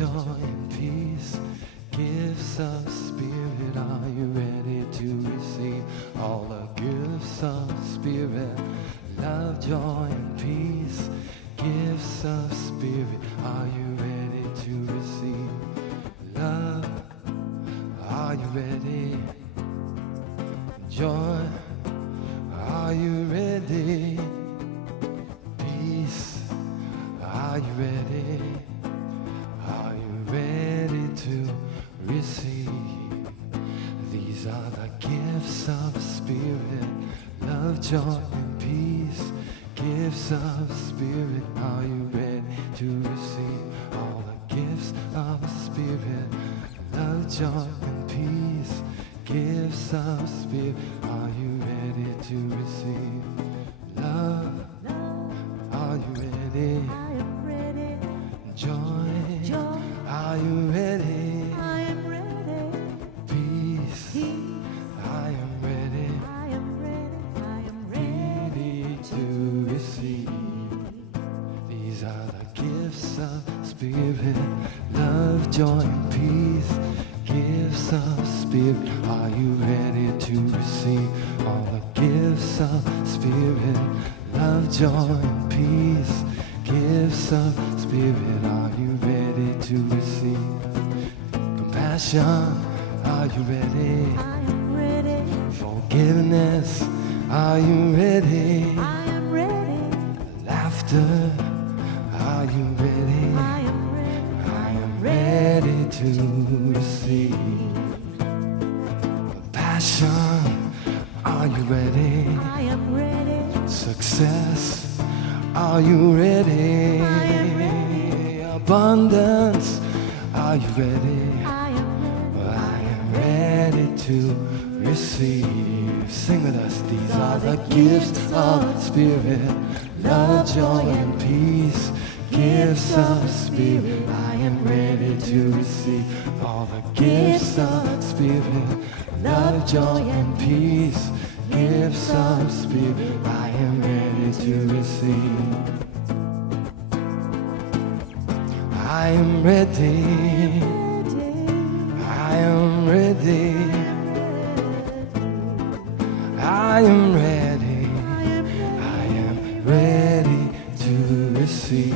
joy, and peace, gifts of Spirit. Are you ready to receive all the gifts of Spirit? Love, joy, and peace, gifts of Spirit. Are you ready to receive love? Are you ready? Joy, are you ready? Peace, are you ready? Are you ready to receive? These are the gifts of Spirit. Love, joy, and peace, gifts of Spirit. Are you ready to receive all the gifts of Spirit? Love, joy, and peace, gifts of Spirit. Are you ready to receive love? Are you ready? I am ready. Joy, Joy. are you ready? I am ready. Peace, Peace. I am ready. I am ready. I am ready. Ready to receive. These are the gifts of Spirit. Love, joy, and peace, gifts of Spirit. Are you ready to receive all the gifts of Spirit? Love, joy, and peace, gifts of Spirit. Are you ready to receive compassion? Are you ready? I am ready. Forgiveness, are you ready? I am ready. Laughter, are you ready? I am ready. I am ready to receive. Passion, are you ready? I am ready. Success, are you ready? I am ready. Abundance, are you ready? I am ready. I am ready to receive. Sing with us. These are the gifts of Spirit. Love, joy, and peace, gifts of Spirit. I am ready to receive all the gifts of Spirit. Love, joy, and peace, gifts of Spirit. I am ready to receive. I am ready. I am ready. I am ready. I am ready to receive.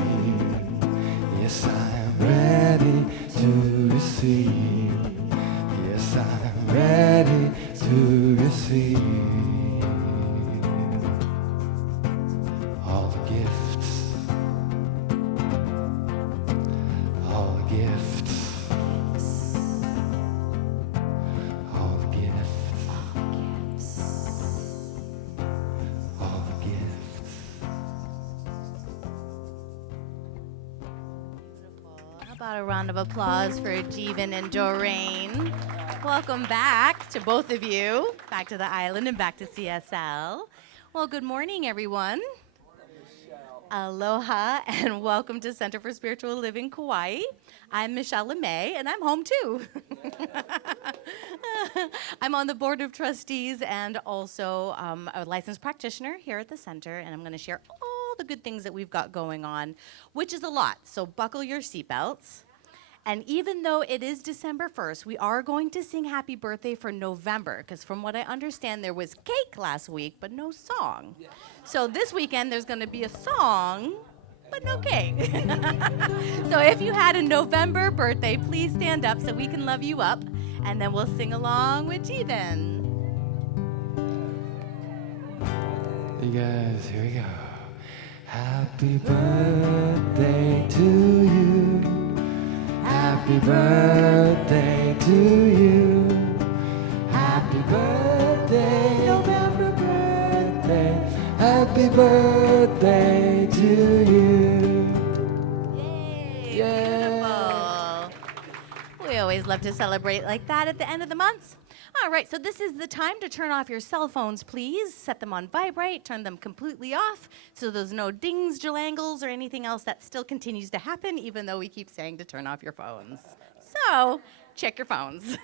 Yes, I am ready to receive. Yes, I am ready to receive all the gifts. All the gifts. All the gifts. All the gifts. How about a round of applause for Jeevan and Doreen? Welcome back to both of you, back to the island and back to CSL. Well, good morning, everyone. Aloha and welcome to Center for Spiritual Living Kauai. I'm Michelle LeMay and I'm home too. I'm on the board of trustees and also a licensed practitioner here at the center, and I'm going to share all the good things that we've got going on, which is a lot. So buckle your seatbelts. And even though it is December 1st, we are going to sing happy birthday for November, because from what I understand, there was cake last week, but no song. So this weekend, there's going to be a song, but no cake. So if you had a November birthday, please stand up so we can love you up, and then we'll sing along with Jeevan. You guys, here we go. Happy birthday to you. Happy birthday to you. Happy birthday, November birthday. Happy birthday to you. Yay, Yeah. beautiful. We always love to celebrate like that at the end of the months. All right, so this is the time to turn off your cell phones, please. Set them on vibrate, turn them completely off, so there's no dings, jalangles, or anything else that still continues to happen, even though we keep saying to turn off your phones. So check your phones.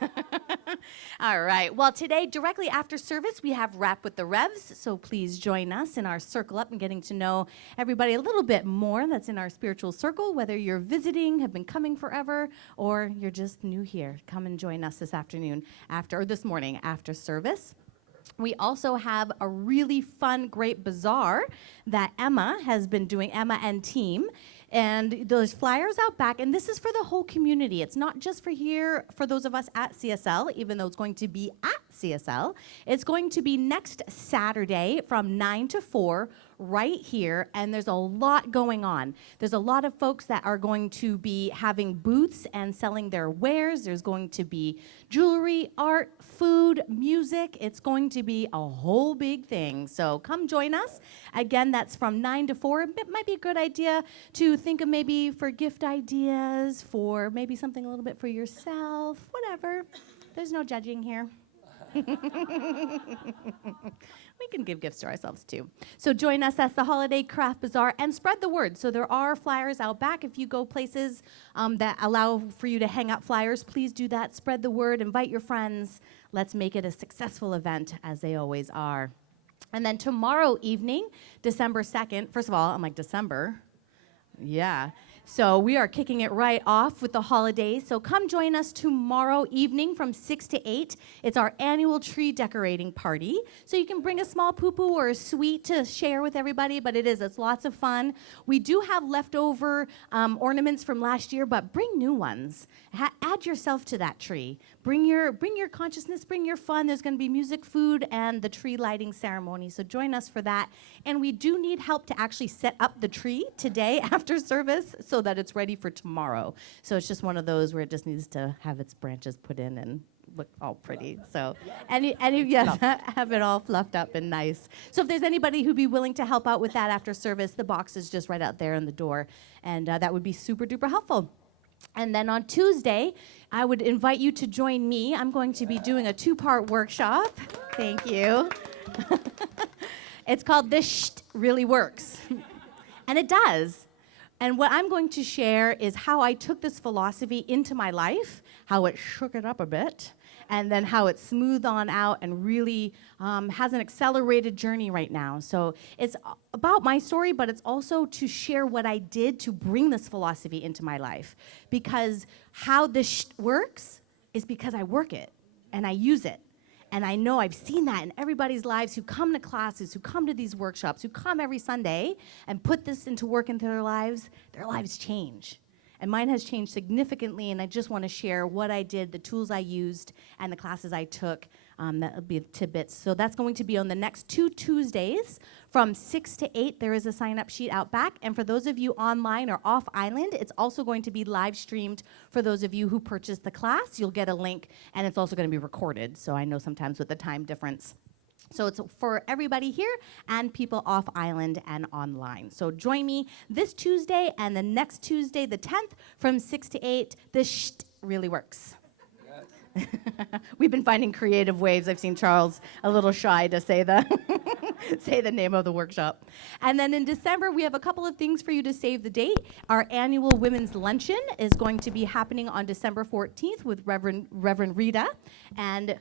All right. Well, today, directly after service, we have Rap with the Revs. So please join us in our circle up and getting to know everybody a little bit more that's in our spiritual circle, whether you're visiting, have been coming forever, or you're just new here. Come and join us this afternoon or this morning after service. We also have a really fun, great bazaar that Emma has been doing, Emma and team. And those flyers out back, and this is for the whole community. It's not just for here, for those of us at CSL, even though it's going to be at CSL. It's going to be next Saturday from 9 to 4 right here, and there's a lot going on. There's a lot of folks that are going to be having booths and selling their wares. There's going to be jewelry, art, food, music. It's going to be a whole big thing. So come join us. Again, that's from 9 to 4. It might be a good idea to think of maybe for gift ideas, for maybe something a little bit for yourself, whatever. There's no judging here. We can give gifts to ourselves too. So join us at the Holiday Craft Bazaar and spread the word. So there are flyers out back. If you go places that allow for you to hang out flyers, please do that. Spread the word. Invite your friends. Let's make it a successful event, as they always are. And then tomorrow evening, December 2nd, first of all, I'm like, December? Yeah. So we are kicking it right off with the holidays. So come join us tomorrow evening from 6 to 8. It's our annual tree decorating party. So you can bring a small poo-poo or a sweet to share with everybody, but it's lots of fun. We do have leftover ornaments from last year, but bring new ones. Add yourself to that tree. Bring your consciousness, bring your fun. There's going to be music, food, and the tree lighting ceremony. So join us for that. And we do need help to actually set up the tree today after service so that it's ready for tomorrow. So it's just one of those where it just needs to have its branches put in and look all pretty. So have it all fluffed up and nice. So if there's anybody who'd be willing to help out with that after service, the box is just right out there in the door. And that would be super duper helpful. And then on Tuesday, I would invite you to join me. I'm going to be doing a 2-part workshop. Thank you. It's called This Sht Really Works. And it does. And what I'm going to share is how I took this philosophy into my life, how it shook it up a bit, and then how it smoothed on out and really has an accelerated journey right now. So it's about my story, but it's also to share what I did to bring this philosophy into my life. Because how this works is because I work it and I use it. And I know I've seen that in everybody's lives who come to classes, who come to these workshops, who come every Sunday and put this into work into their lives change. And mine has changed significantly, and I just want to share what I did, the tools I used, and the classes I took. That'll be tidbits. So that's going to be on the next 2 Tuesdays from 6 to 8. There is a sign-up sheet out back. And for those of you online or off island, it's also going to be live streamed. For those of you who purchased the class, you'll get a link, and it's also going to be recorded. So I know sometimes with the time difference. So it's for everybody here and people off island and online. So join me this Tuesday and the next Tuesday, the 10th, from 6 to 8. This Sht Really Works. Yes. We've been finding creative ways. I've seen Charles a little shy to say say the name of the workshop. And then in December, we have a couple of things for you to save the date. Our annual Women's Luncheon is going to be happening on December 14th with Reverend Rita and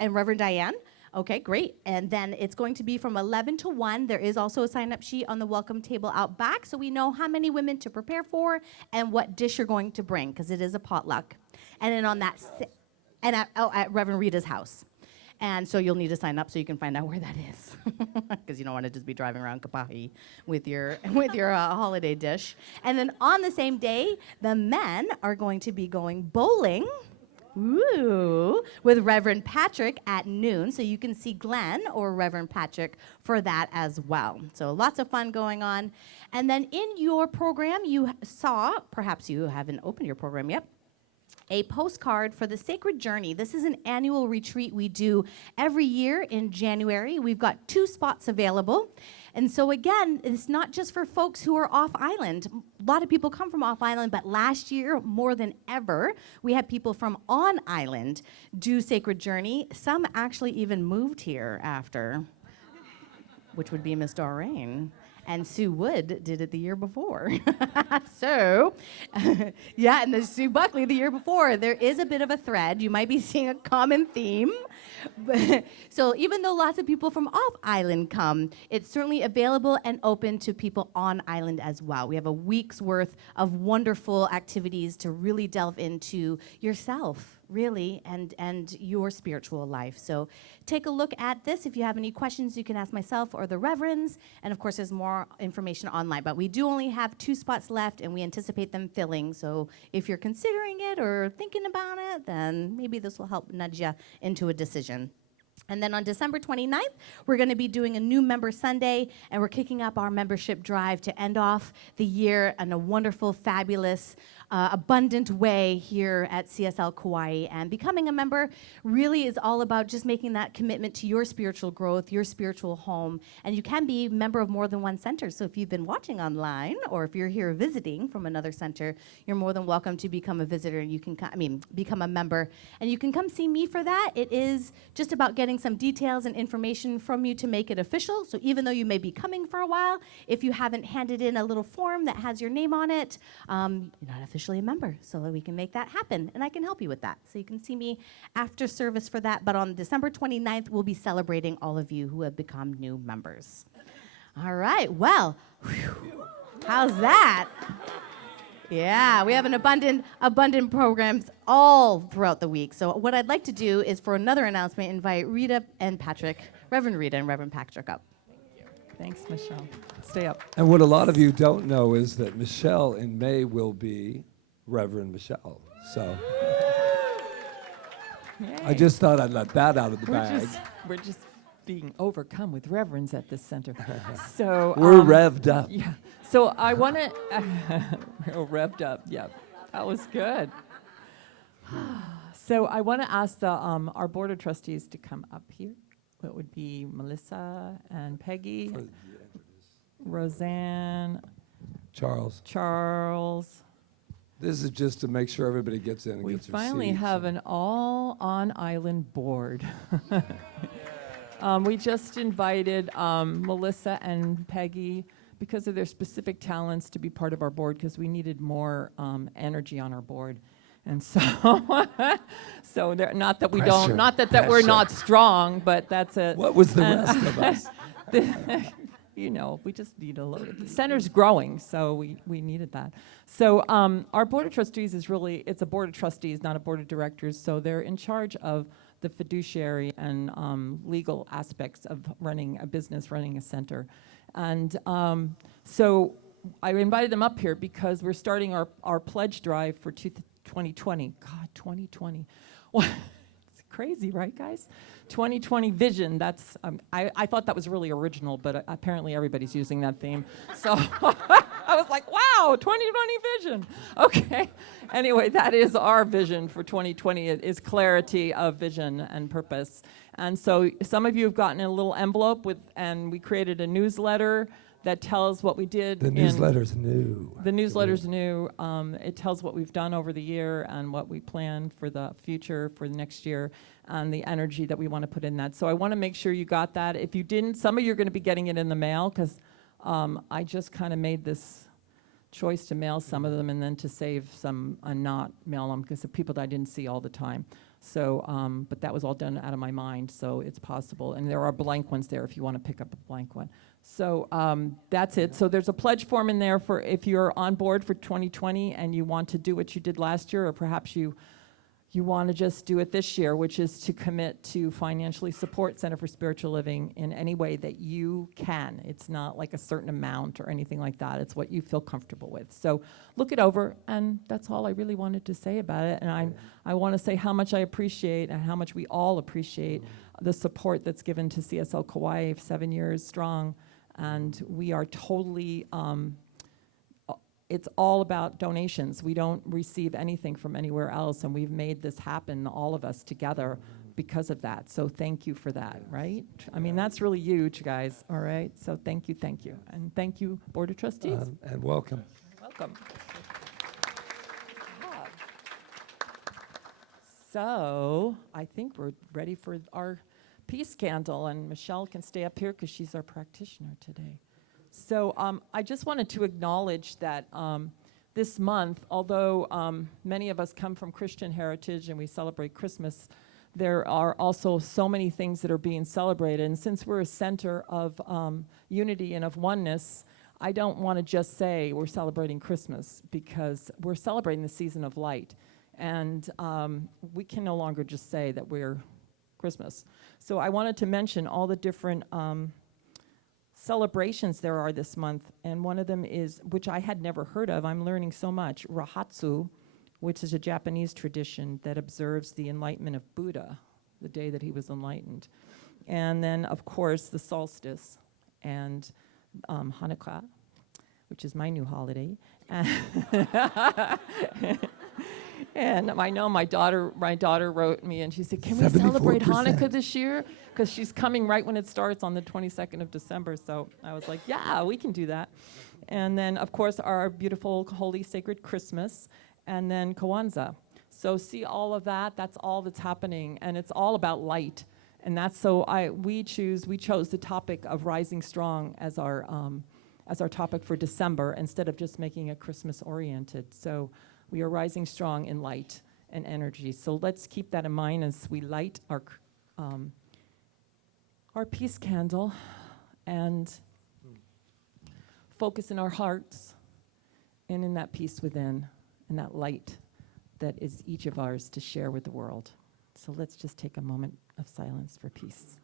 Reverend Diane. Okay, great. And then it's going to be from 11 to 1. There is also a sign-up sheet on the welcome table out back, so we know how many women to prepare for and what dish you're going to bring, because it is a potluck. And then on that, at Reverend Rita's house. And so you'll need to sign up so you can find out where that is, because you don't want to just be driving around Kaua'i with your holiday dish. And then on the same day, the men are going to be going bowling. Ooh, with Reverend Patrick at noon, so you can see Glenn or Reverend Patrick for that as well. So lots of fun going on. And then in your program, you saw, perhaps you haven't opened your program yet, a postcard for the Sacred Journey. This is an annual retreat we do every year in January. We've got 2 spots available. And so again, it's not just for folks who are off island. A lot of people come from off island, but last year, more than ever, we had people from on island do Sacred Journey. Some actually even moved here after, which would be Miss Doreen. And Sue Wood did it the year before. So, yeah, and then Sue Buckley the year before. There is a bit of a thread. You might be seeing a common theme. So even though lots of people from off island come, it's certainly available and open to people on island as well. We have a week's worth of wonderful activities to really delve into yourself, really, and your spiritual life. So take a look at this. If you have any questions, you can ask myself or the reverends. And of course, there's more information online. But we do only have 2 spots left, and we anticipate them filling. So if you're considering it or thinking about it, then maybe this will help nudge you into a decision. And then on December 29th, we're going to be doing a new member Sunday, and we're kicking up our membership drive to end off the year in a wonderful, fabulous, abundant way here at CSL Kauai. And becoming a member really is all about just making that commitment to your spiritual growth, your spiritual home. And you can be a member of more than one center. So if you've been watching online, or if you're here visiting from another center, you're more than welcome to become a visitor, and you can become a member. And you can come see me for that. It is just about getting some details and information from you to make it official. So even though you may be coming for a while, if you haven't handed in a little form that has your name on it, you're not officially a member. So we can make that happen, and I can help you with that. So you can see me after service for that. But on December 29th, we'll be celebrating all of you who have become new members. All right, well, how's that? Yeah, we have an abundant programs all throughout the week. So what I'd like to do is, for another announcement, invite Rita and Patrick, Reverend Rita and Reverend Patrick up. Thanks, Michelle. Stay up. And what a lot of you don't know is that Michelle in May will be Reverend Michelle. So I just thought I'd let that out of the bag. We're just being overcome with reverends at this center. So We're revved up. Yeah. So I want to real revved up. Yeah, that was good. So I want to ask the our board of trustees to come up here. It would be Melissa and Peggy, Roseanne, Charles. This is just to make sure everybody gets in and We gets their finally seats. have an all-on-island board. We just invited Melissa and Peggy, because of their specific talents, to be part of our board, because we needed more energy on our board. And so, so not that we Pressure, don't, not that we're pressure. not strong, but that's it. What was the rest of us? You know, we just need a little. The center's growing, so we needed that. So our board of trustees is really, it's a board of trustees, not a board of directors. So they're in charge of the fiduciary and legal aspects of running a business, running a center. And so I invited them up here because we're starting our pledge drive for 2020. God, 2020. It's crazy, right, guys? 2020 vision. That's I thought that was really original, but apparently everybody's using that theme. So I was like, wow, 2020 vision. Okay. Anyway, that is our vision for 2020. It is clarity of vision and purpose. And so some of you have gotten a little envelope and we created a newsletter that tells what we did. The newsletter's new. The newsletter's new. It tells what we've done over the year and what we plan for the future, for the next year, and the energy that we want to put in that. So I want to make sure you got that. If you didn't, some of you are going to be getting it in the mail, because I just kind of made this choice to mail some of them and then to save some and not mail them, because of people that I didn't see all the time. So, but that was all done out of my mind, so it's possible. And there are blank ones there if you want to pick up a blank one. So that's it. So there's a pledge form in there for if you're on board for 2020 and you want to do what you did last year, or perhaps you want to just do it this year, which is to commit to financially support Center for Spiritual Living in any way that you can. It's not like a certain amount or anything like that. It's what you feel comfortable with. So look it over, and that's all I really wanted to say about it. And I want to say how much I appreciate and how much we all appreciate the support that's given to CSL Kauai, 7 years strong. And we are totally, it's all about donations. We don't receive anything from anywhere else, and we've made this happen, all of us together, because of that. So thank you for that, right? I mean, that's really huge, guys, all right? So thank you. And thank you, Board of Trustees. And welcome. Welcome. So I think we're ready for our peace candle, and Michelle can stay up here because she's our practitioner today. So I just wanted to acknowledge that this month, although many of us come from Christian heritage and we celebrate Christmas, there are also so many things that are being celebrated. And since we're a center of unity and of oneness, I don't want to just say we're celebrating Christmas, because we're celebrating the season of light. And we can no longer just say that we're Christmas. So I wanted to mention all the different celebrations there are this month, and one of them is, which I had never heard of, I'm learning so much, Rahatsu, which is a Japanese tradition that observes the enlightenment of Buddha, the day that he was enlightened. And then, of course, the solstice and Hanukkah, which is my new holiday. And I know my daughter wrote me and she said, can we celebrate 74%. Hanukkah this year? Because she's coming right when it starts on the 22nd of December. So I was like, yeah, we can do that. And then, of course, our beautiful, holy, sacred Christmas, and then Kwanzaa. So see all of that, that's all that's happening, and it's all about light. And that's so we chose the topic of Rising Strong as our topic for December, instead of just making it Christmas oriented. So we are rising strong in light and energy. So let's keep that in mind as we light our peace candle and focus in our hearts and in that peace within and that light that is each of ours to share with the world. So let's just take a moment of silence for peace.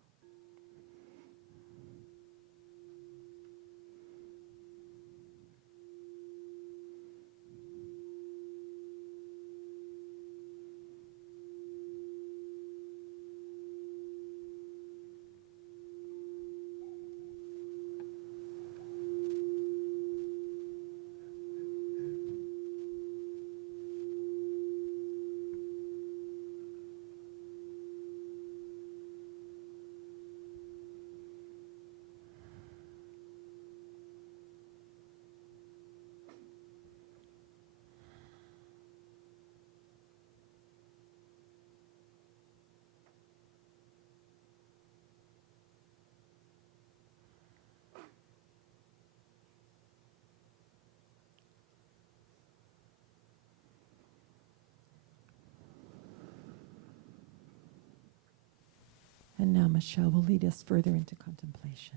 And now Michelle will lead us further into contemplation.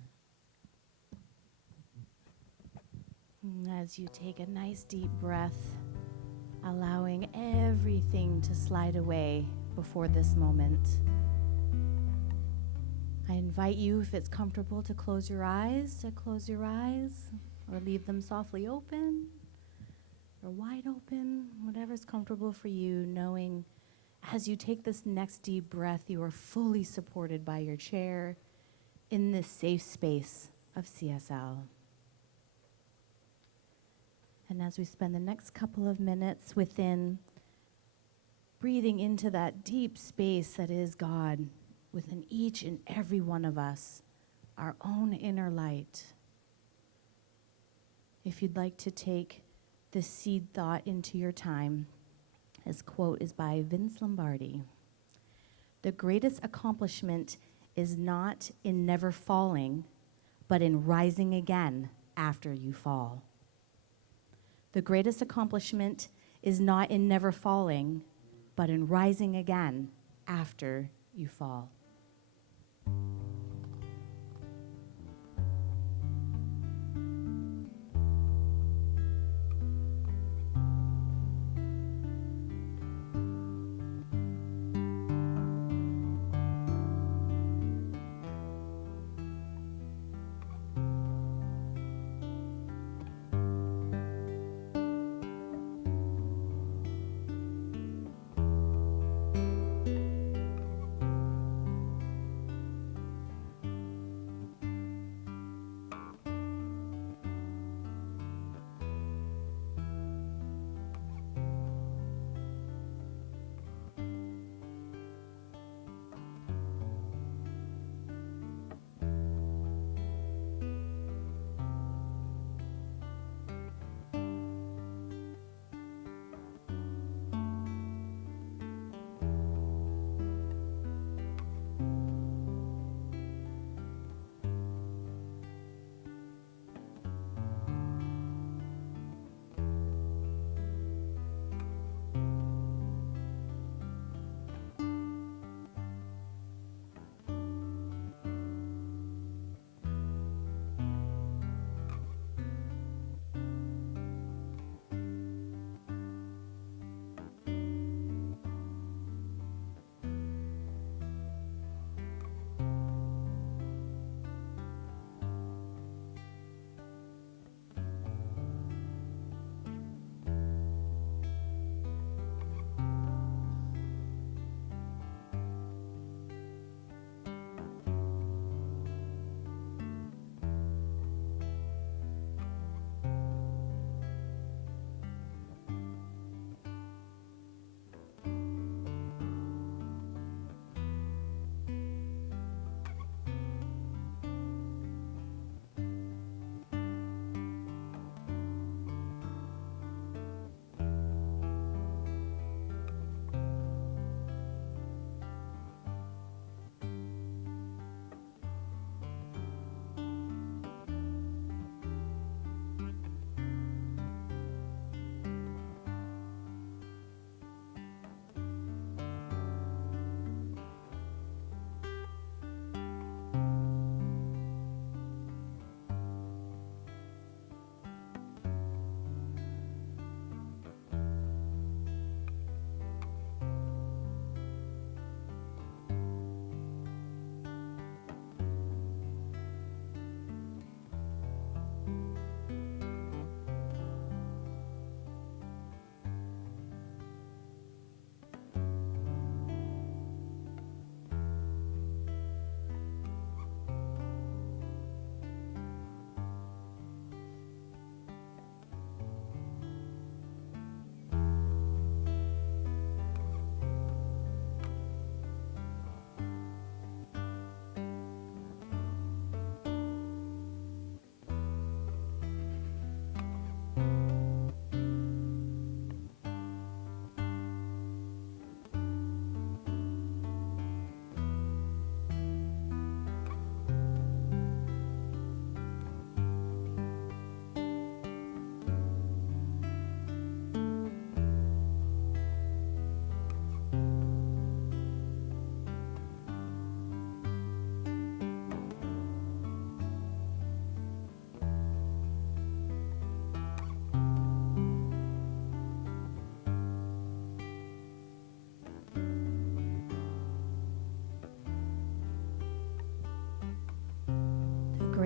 As you take a nice deep breath, allowing everything to slide away before this moment, I invite you, if it's comfortable, to close your eyes, or leave them softly open or wide open, whatever's comfortable for you, knowing as you take this next deep breath, you are fully supported by your chair in this safe space of CSL. And as we spend the next couple of minutes within, breathing into that deep space that is God within each and every one of us, our own inner light. If you'd like to take this seed thought into your time, this quote is by Vince Lombardi. The greatest accomplishment is not in never falling, but in rising again after you fall. The greatest accomplishment is not in never falling, but in rising again after you fall.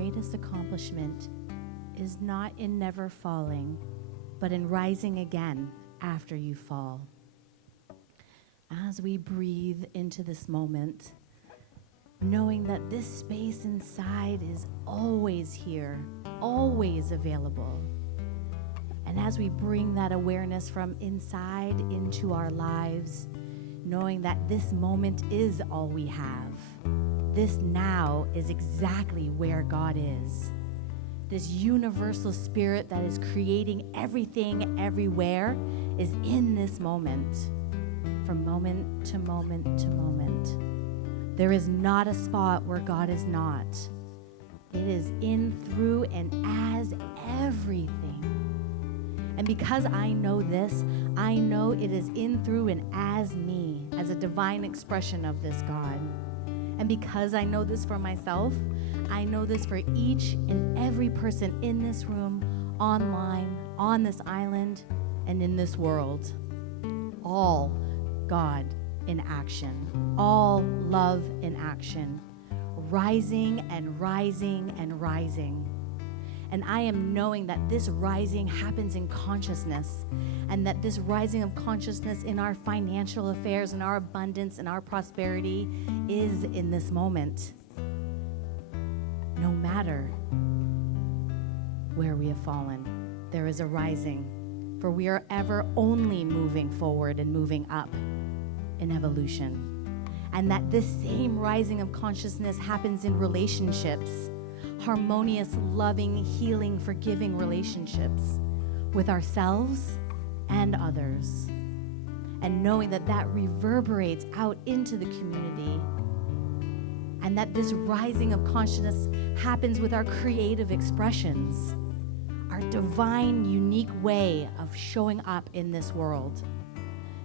greatest accomplishment is not in never falling, but in rising again after you fall. As we breathe into this moment, knowing that this space inside is always here, always available. And as we bring that awareness from inside into our lives, knowing that this moment is all we have. This now is exactly where God is. This universal spirit that is creating everything everywhere is in this moment, from moment to moment to moment. There is not a spot where God is not. It is in, through, and as everything. And because I know this, I know it is in, through, and as me, as a divine expression of this God. And because I know this for myself, I know this for each and every person in this room, online, on this island, and in this world. All God in action. All love in action. Rising and rising and rising. And I am knowing that this rising happens in consciousness, and that this rising of consciousness in our financial affairs and our abundance and our prosperity is in this moment. No matter where we have fallen, there is a rising, for we are ever only moving forward and moving up in evolution. And that this same rising of consciousness happens in relationships, harmonious, loving, healing, forgiving relationships with ourselves and others. And knowing that that reverberates out into the community, and that this rising of consciousness happens with our creative expressions, our divine, unique way of showing up in this world.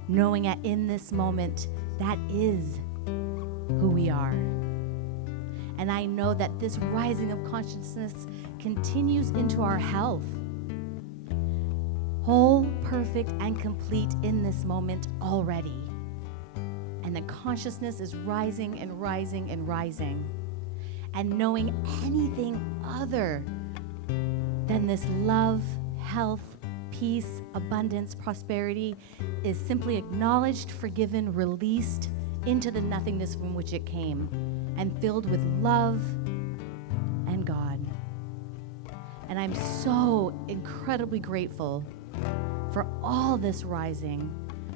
Knowing that in this moment, that is who we are. And I know that this rising of consciousness continues into our health. Whole, perfect, and complete in this moment already. And the consciousness is rising and rising and rising. And knowing anything other than this love, health, peace, abundance, prosperity is simply acknowledged, forgiven, released into the nothingness from which it came, and filled with love and God. And I'm so incredibly grateful for all this rising,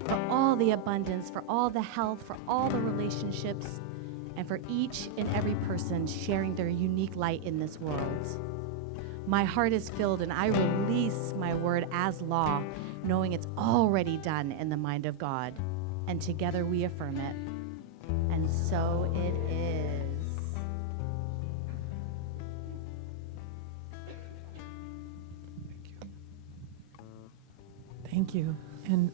for all the abundance, for all the health, for all the relationships, and for each and every person sharing their unique light in this world. My heart is filled, and I release my word as law, knowing it's already done in the mind of God. And together we affirm it. And so it is. Thank you. And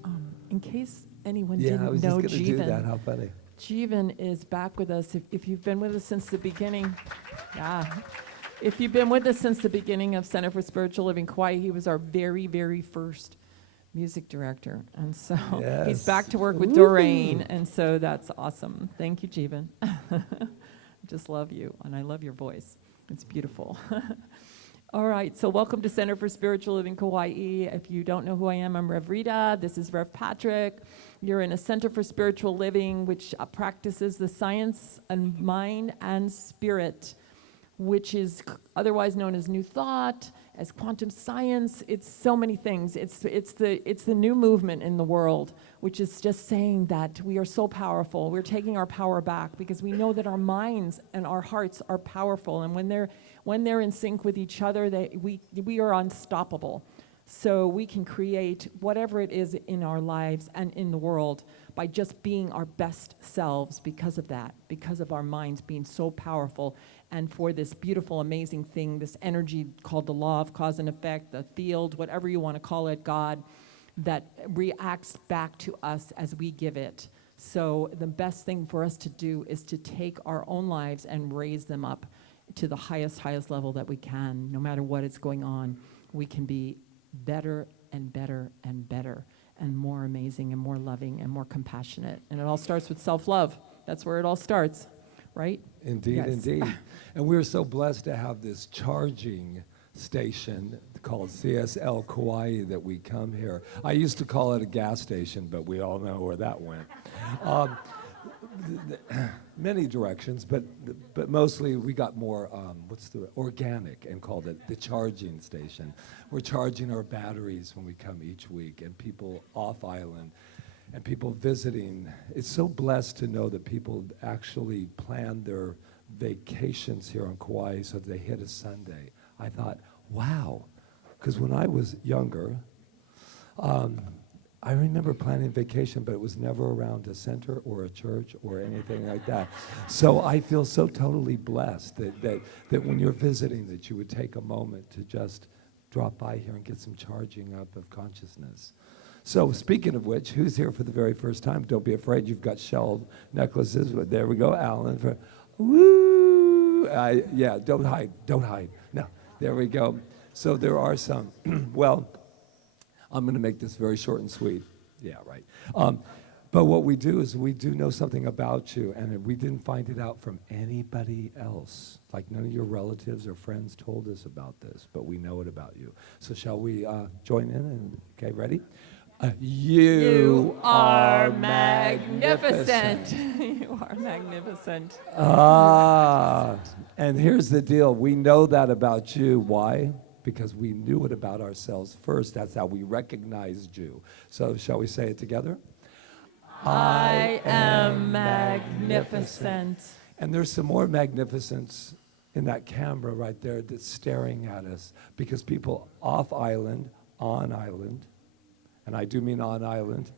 in case anyone Yeah, I didn't was know just going to do that. Jeevan, How funny. Jeevan is back with us. If you've been with us since the beginning, yeah. If you've been with us since the beginning of Center for Spiritual Living Kauai, he was our very, very first music director. And so he's Yes. back to work with Woo. Doreen, and so that's awesome. Thank you, Jeevan. I just love you, and I love your voice. It's beautiful. All right, so welcome to Center for Spiritual Living Kauai. If you don't know who I am, I'm Rev Rita. This is Rev Patrick. You're in a Center for Spiritual Living, which practices the science and mind and spirit, which is otherwise known as New Thought, as quantum science. It's so many things. It's the new movement in the world, which is just saying that we are so powerful. We're taking our power back because we know that our minds and our hearts are powerful, and when they're in sync with each other, we are unstoppable. So we can create whatever it is in our lives and in the world by just being our best selves because of that, because of our minds being so powerful. And for this beautiful, amazing thing, this energy called the law of cause and effect, the field, whatever you want to call it, God, that reacts back to us as we give it. So the best thing for us to do is to take our own lives and raise them up to the highest level that we can. No matter what is going on, we can be better and better and better and more amazing and more loving and more compassionate. And it all starts with self-love. That's where it all starts. right? Indeed, Yes. indeed. And we're so blessed to have this charging station called CSL Kauai that we come here. I used to call it a gas station, but we all know where that went. Many directions, but mostly we got more, organic, and called it the charging station. We're charging our batteries when we come each week, and people off island and people visiting. It's so blessed to know that people actually plan their vacations here on Kauai so that they hit a Sunday. I thought, wow, because when I was younger, I remember planning vacation, but it was never around a center or a church or anything like that. So I feel so totally blessed that when you're visiting, that you would take a moment to just drop by here and get some charging up of consciousness. So speaking of which, who's here for the very first time? Don't be afraid, you've got shell necklaces. There we go, Alan. Woo! Yeah, don't hide. No, there we go. So there are some, well, I'm going to make this very short and sweet. Yeah, right. But what we do is we do know something about you, and we didn't find it out from anybody else. Like none of your relatives or friends told us about this, but we know it about you. So shall we join in? And okay, ready? You are magnificent. You are magnificent. And here's the deal. We know that about you. Why? Because we knew it about ourselves first. That's how we recognized you. So shall we say it together? I am magnificent. And there's some more magnificence in that camera right there that's staring at us, because people off island, on island, and I do mean on island,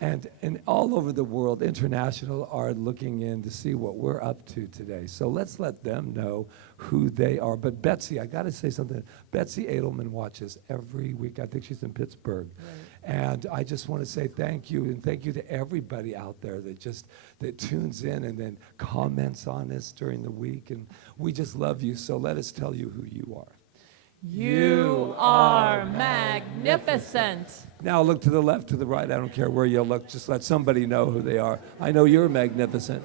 and all over the world, international, are looking in to see what we're up to today. So let's let them know who they are. But Betsy, I got to say something. Betsy Edelman watches every week. I think she's in Pittsburgh. Right. And I just want to say thank you, and thank you to everybody out there that tunes in and then comments on us during the week. And we just love you. So let us tell you who you are. You are magnificent. Now look to the left, to the right. I don't care where you look. Just let somebody know who they are. I know you're magnificent.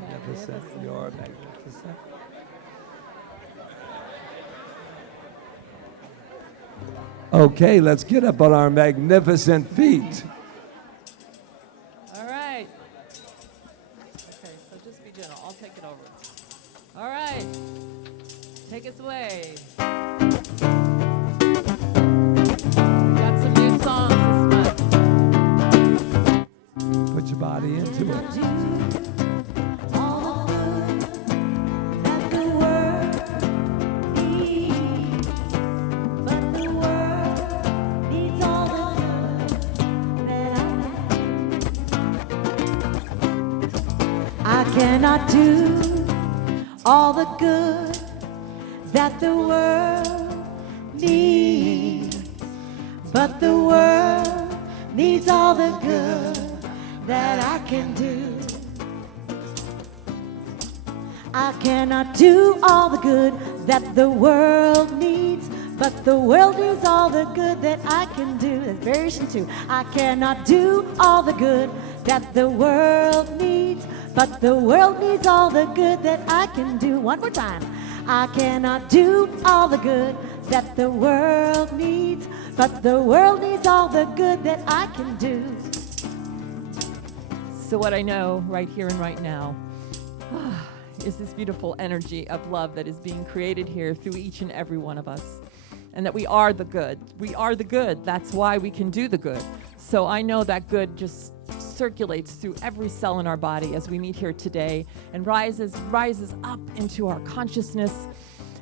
Magnificent. You're magnificent. Okay, let's get up on our magnificent feet. All right. Okay, so just be gentle. I'll take it over. All right. Take us away. We got some new songs this month. Put your body into it. Cannot do all the good that the world needs, but the world needs all the good that I can do. I cannot do all the good that the world needs, but the world needs all the good that I can do. That's variation 2. I cannot do all the good that the world needs, but the world needs all the good that I can do. One more time. I cannot do all the good that the world needs, but the world needs all the good that I can do. So what I know right here and right now is this beautiful energy of love that is being created here through each and every one of us. And that we are the good. We are the good. That's why we can do the good. So I know that good just circulates through every cell in our body as we meet here today and rises up into our consciousness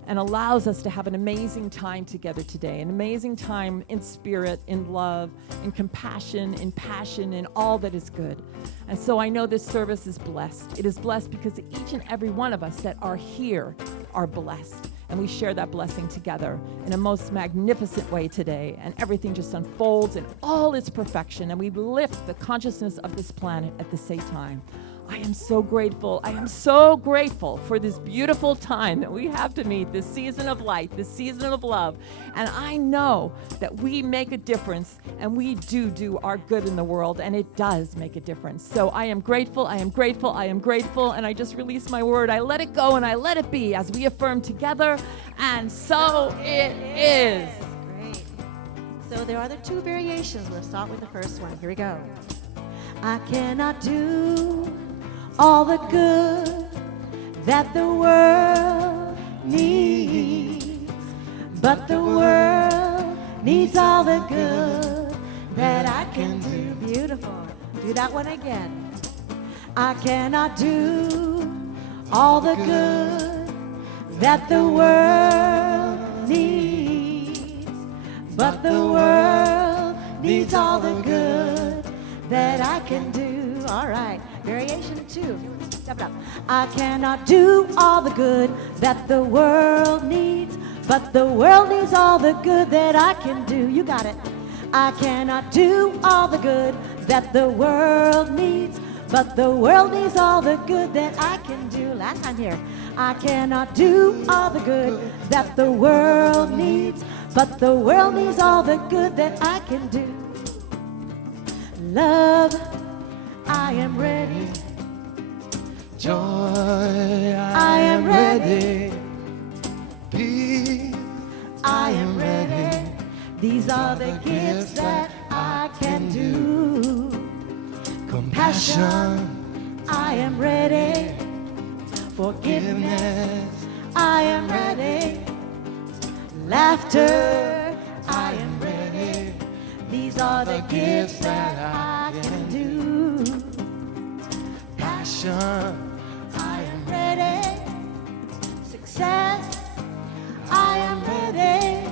and allows us to have an amazing time together today, an amazing time in spirit, in love, in compassion, in passion, in all that is good. And so I know this service is blessed. It is blessed because each and every one of us that are here are blessed. And we share that blessing together in a most magnificent way today. And everything just unfolds in all its perfection. And we lift the consciousness of this planet at the same time. I am so grateful. I am so grateful for this beautiful time that we have to meet, this season of light, this season of love. And I know that we make a difference, and we do our good in the world, and it does make a difference. So I am grateful, I am grateful, I am grateful, and I just release my word. I let it go and I let it be as we affirm together, and so it is. Great. So there are the two variations. Let's start with the first one. Here we go. I cannot do all the good that the world needs, but the world needs all the good that I can do. Beautiful. Do that one again. I cannot do all the good that the world needs, but the world needs all the good that I can do. All right. Variation 2. Step it up. I cannot do all the good that the world needs, but the world needs all the good that I can do. You got it. I cannot do all the good that the world needs, but the world needs all the good that I can do. Last time here. I cannot do all the good that the world needs, but the world needs all the good that I can do. Love, I am ready. Joy, I am ready. Peace, I am ready. These are the gifts that I can do. Compassion, I am ready. Forgiveness, I am ready. Laughter, I am ready. These are the gifts that I can do. Passion, I am ready. Success, I am ready.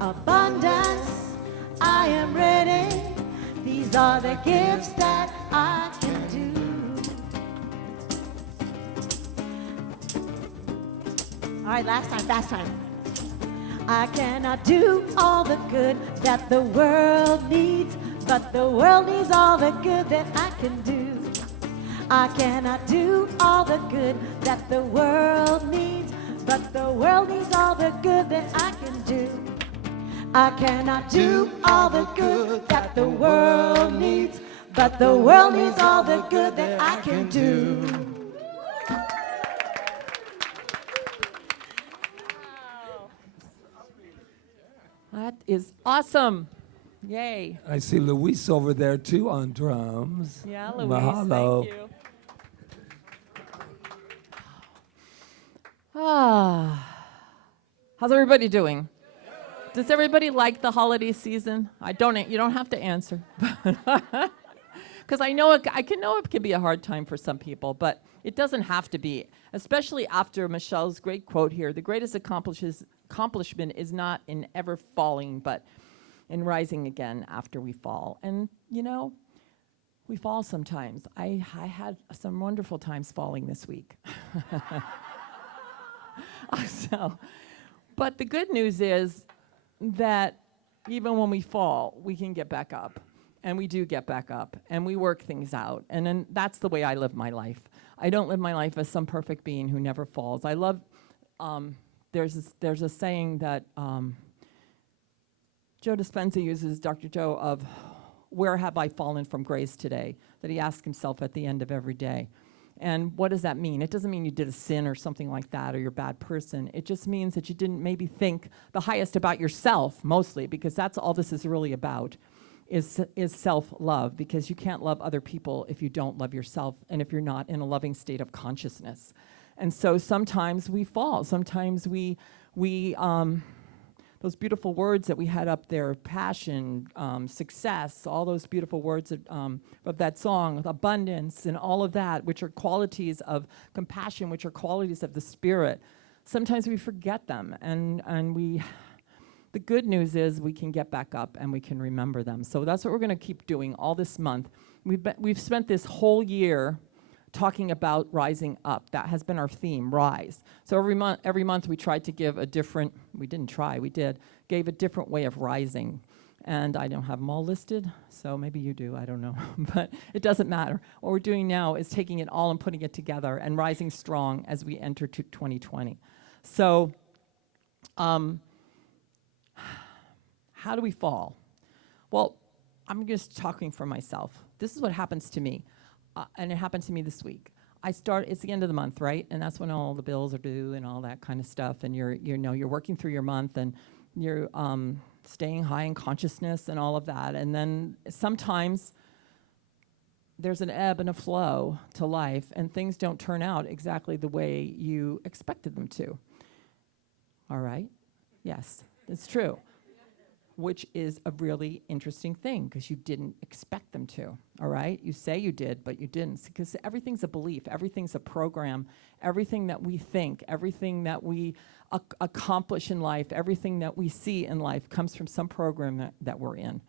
Abundance, I am ready. These are the gifts that I can do. All right, last time, fast time. I cannot do all the good that the world needs, but the world needs all the good that I can do. I cannot do all the good that the world needs, but the world needs all the good that I can do. I cannot do all the good that the world needs, but the world needs all the good that I can do. That is awesome. Yay. I see Luis over there too on drums. Yeah, Louise, Mahalo. thank you. How's everybody doing? Does everybody like the holiday season? You don't have to answer. Because I know it can be a hard time for some people, but it doesn't have to be, especially after Michelle's great quote here. The greatest accomplishment is not in ever falling, but in rising again after we fall. And, we fall sometimes. I had some wonderful times falling this week. But the good news is that even when we fall, we can get back up. And we do get back up, and we work things out. And then that's the way I live my life. I don't live my life as some perfect being who never falls. I love, there's a saying that Joe Dispenza uses, Dr. Joe, of where have I fallen from grace today, that he asks himself at the end of every day. And what does that mean? It doesn't mean you did a sin or something like that, or you're a bad person. It just means that you didn't maybe think the highest about yourself, mostly, because that's all this is really about. Is self-love, because you can't love other people if you don't love yourself and if you're not in a loving state of consciousness. And so sometimes we fall. Sometimes we those beautiful words that we had up there, passion, success, all those beautiful words of that song, abundance and all of that, which are qualities of compassion, which are qualities of the Spirit. Sometimes we forget them, and we... The good news is we can get back up and we can remember them. So that's what we're going to keep doing all this month. We've spent this whole year talking about rising up. That has been our theme, rise. So every month we tried to give a different, we did, gave a different way of rising. And I don't have them all listed, so maybe you do, I don't know. But it doesn't matter. What we're doing now is taking it all and putting it together and rising strong as we enter to 2020. So, how do we fall? Well, I'm just talking for myself. This is what happens to me, and it happened to me this week. It's the end of the month, right? And that's when all the bills are due and all that kind of stuff, and you're working through your month, and you're staying high in consciousness and all of that. And then sometimes there's an ebb and a flow to life, and things don't turn out exactly the way you expected them to. All right? Yes, it's true. Which is a really interesting thing, because you didn't expect them to, all right? You say you did, but you didn't, because everything's a belief, everything's a program, everything that we think, everything that we accomplish in life, everything that we see in life comes from some program that we're in.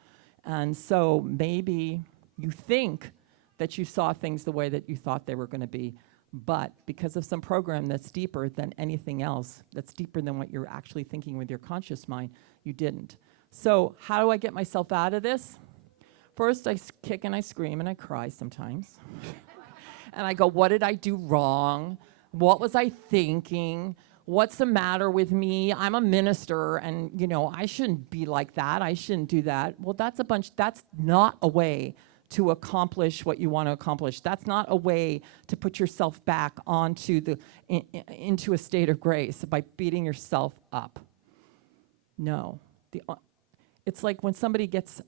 And so maybe you think that you saw things the way that you thought they were going to be, but because of some program that's deeper than anything else, that's deeper than what you're actually thinking with your conscious mind, you didn't. So how do I get myself out of this? First, I kick and I scream and I cry sometimes. And I go, what did I do wrong? What was I thinking? What's the matter with me? I'm a minister, and I shouldn't be like that. I shouldn't do that. Well, that's not a way to accomplish what you want to accomplish. That's not a way to put yourself back onto into a state of grace by beating yourself up. No. It's like when somebody gets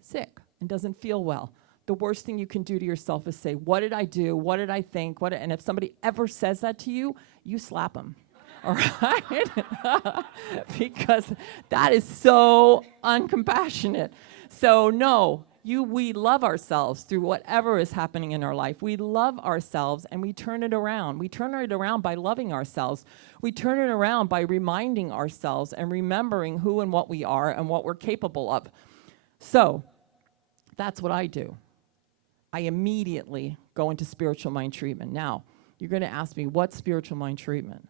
sick and doesn't feel well. The worst thing you can do to yourself is say, what did I do? What did I think? And if somebody ever says that to you, you slap them. All right? Because that is so uncompassionate. So no, we love ourselves through whatever is happening in our life. We love ourselves, and we turn it around. We turn it around by loving ourselves. We turn it around by reminding ourselves and remembering who and what we are and what we're capable of. So that's what I do. I immediately go into spiritual mind treatment. Now, you're going to ask me, what's spiritual mind treatment?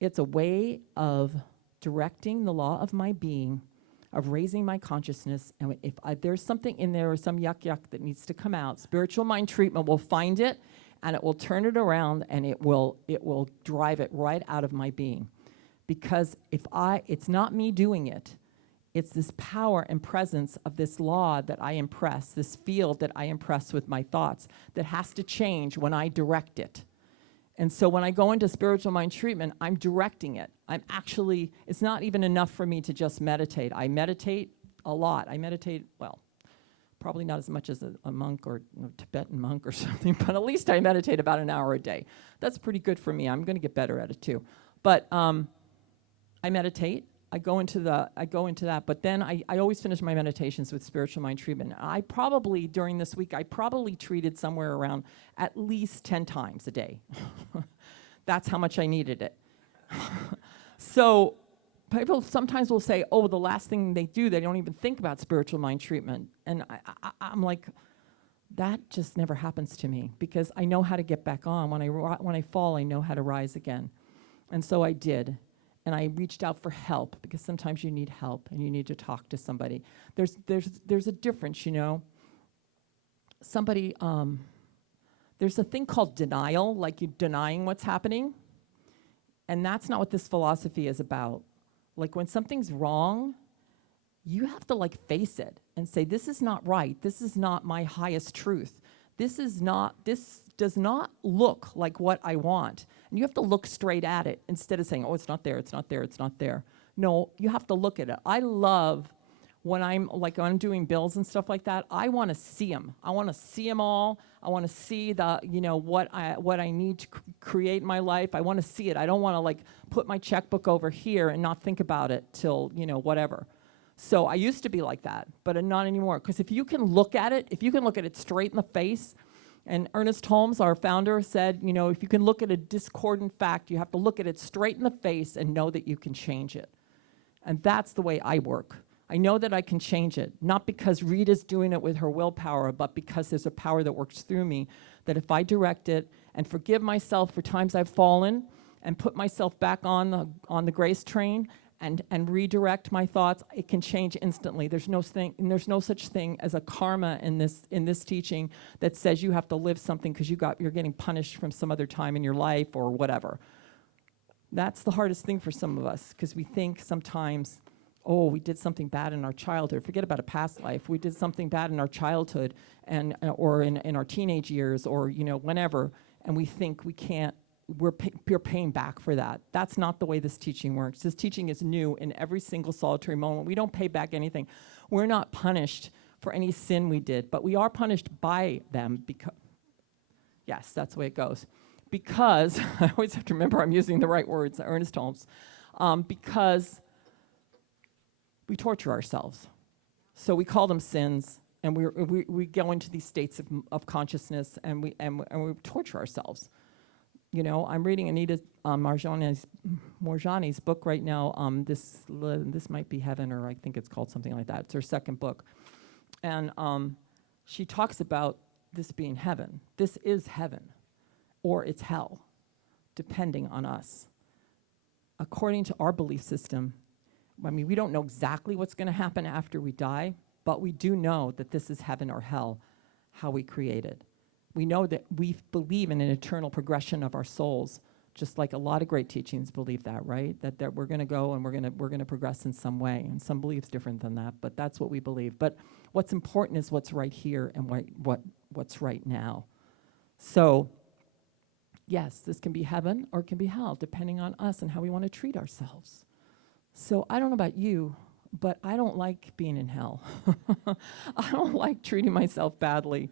It's a way of directing the law of my being, of raising my consciousness, and if there's something in there or some yuck that needs to come out, spiritual mind treatment will find it, and it will turn it around, and it will drive it right out of my being. Because it's not me doing it, it's this power and presence of this law that I impress, this field that I impress with my thoughts, that has to change when I direct it. And so when I go into spiritual mind treatment, I'm directing it. It's not even enough for me to just meditate. I meditate a lot. I meditate, well, probably not as much as a monk or a Tibetan monk or something, but at least I meditate about an hour a day. That's pretty good for me. I'm going to get better at it too. But I meditate. I go into that, but then I always finish my meditations with spiritual mind treatment. During this week, I probably treated somewhere around at least 10 times a day. That's how much I needed it. So people sometimes will say, oh, the last thing they do, they don't even think about spiritual mind treatment. And I'm like, that just never happens to me, because I know how to get back on. When I fall, I know how to rise again. And so I did. And I reached out for help, because sometimes you need help and you need to talk to somebody. There's a difference, Somebody, there's a thing called denial, like you're denying what's happening. And that's not what this philosophy is about. Like when something's wrong, you have to face it and say, this is not right. This is not my highest truth. This does not look like what I want. And you have to look straight at it instead of saying, oh, it's not there, it's not there, it's not there. No, you have to look at it. I love when I'm doing bills and stuff like that, I want to see them. I want to see them all. I want to see what I need to create in my life. I want to see it. I don't want to put my checkbook over here and not think about it till, whatever. So I used to be like that, but not anymore. Because if you can look at it straight in the face, and Ernest Holmes, our founder, said, if you can look at a discordant fact, you have to look at it straight in the face and know that you can change it. And that's the way I work. I know that I can change it, not because Rita's doing it with her willpower, but because there's a power that works through me, that if I direct it and forgive myself for times I've fallen and put myself back on the grace train and redirect my thoughts, it can change instantly. There's no such thing as a karma in this teaching that says you have to live something because you're getting punished from some other time in your life or whatever. That's the hardest thing for some of us, because we think sometimes, oh, we did something bad in our childhood. Forget about a past life. We did something bad in our childhood or in our teenage years or whenever, and we think we can't. We're paying back for that. That's not the way this teaching works. This teaching is new in every single solitary moment. We don't pay back anything. We're not punished for any sin we did, but we are punished by them because, yes, that's the way it goes. Because, I always have to remember I'm using the right words, Ernest Holmes, because we torture ourselves. So we call them sins, and we go into these states of consciousness, and we torture ourselves. I'm reading Anita Moorjani's book right now. This might be Heaven, or I think it's called something like that. It's her second book. And she talks about this being heaven. This is heaven, or it's hell, depending on us. According to our belief system, we don't know exactly what's going to happen after we die, but we do know that this is heaven or hell, how we created. We know that we believe in an eternal progression of our souls, just like a lot of great teachings believe that, right? That we're going to go and we're going to progress in some way. And some beliefs different than that, but that's what we believe. But what's important is what's right here and what's right now. So, yes, this can be heaven or it can be hell, depending on us and how we want to treat ourselves. So I don't know about you, but I don't like being in hell. I don't like treating myself badly.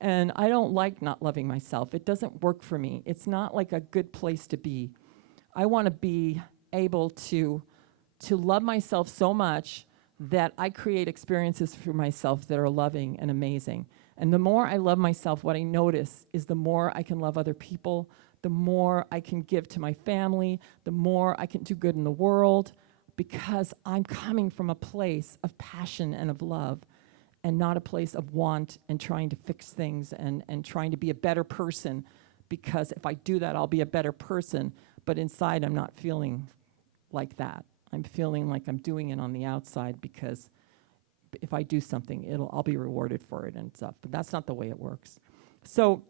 And I don't like not loving myself. It doesn't work for me. It's not like a good place to be. I want to be able to love myself so much that I create experiences for myself that are loving and amazing. And the more I love myself, what I notice is the more I can love other people, the more I can give to my family, the more I can do good in the world, because I'm coming from a place of passion and of love, and not a place of want and trying to fix things and trying to be a better person, because if I do that, I'll be a better person. But inside, I'm not feeling like that. I'm feeling like I'm doing it on the outside, because if I do something, I'll be rewarded for it and stuff. But that's not the way it works. So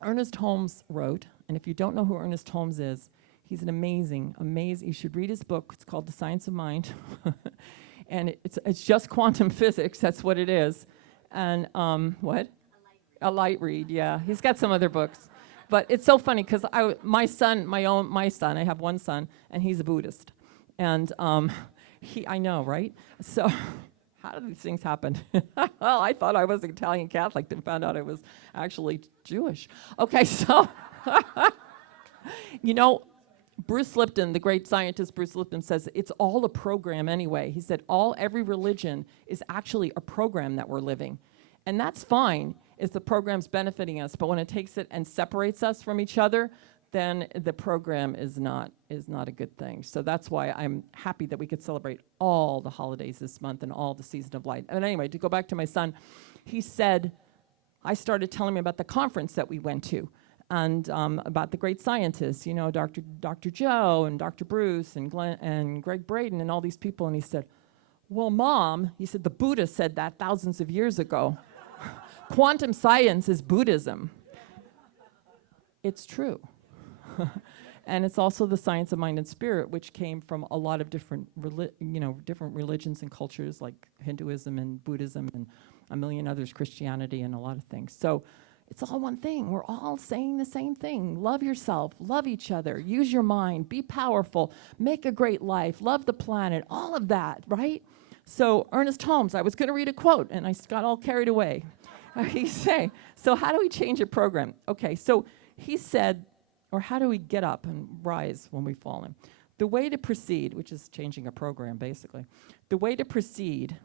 Ernest Holmes wrote, and if you don't know who Ernest Holmes is, he's an amazing, you should read his book. It's called The Science of Mind. And it's just quantum physics. That's what it is. And what? A light read. Yeah. He's got some other books, but it's so funny because my son, I have one son, and he's a Buddhist, and I know, right? So how do these things happen? Well, I thought I was an Italian Catholic, then found out I was actually Jewish. Okay, so Bruce Lipton, the great scientist Bruce Lipton, says it's all a program anyway. He said every religion is actually a program that we're living. And that's fine if the program's benefiting us, but when it takes it and separates us from each other, then the program is not a good thing. So that's why I'm happy that we could celebrate all the holidays this month and all the season of light. And anyway, to go back to my son, he said, I started telling him about the conference that we went to, and about the great scientists, Dr. Joe and Dr. Bruce and Glenn and Greg Braden and all these people. And he said, well, Mom, he said, the Buddha said that thousands of years ago. Quantum science is Buddhism. It's true. And it's also the science of mind and spirit, which came from a lot of different religions and cultures, like Hinduism and Buddhism and a million others, Christianity and a lot of things. So it's all one thing. We're all saying the same thing. Love yourself, love each other, use your mind, be powerful, make a great life, love the planet, all of that, right? So Ernest Holmes, I was going to read a quote, and I got all carried away. He's saying, so how do we change a program? Okay, so he said, or how do we get up and rise when we fall in? The way to proceed, which is changing a program, basically. The way to proceed,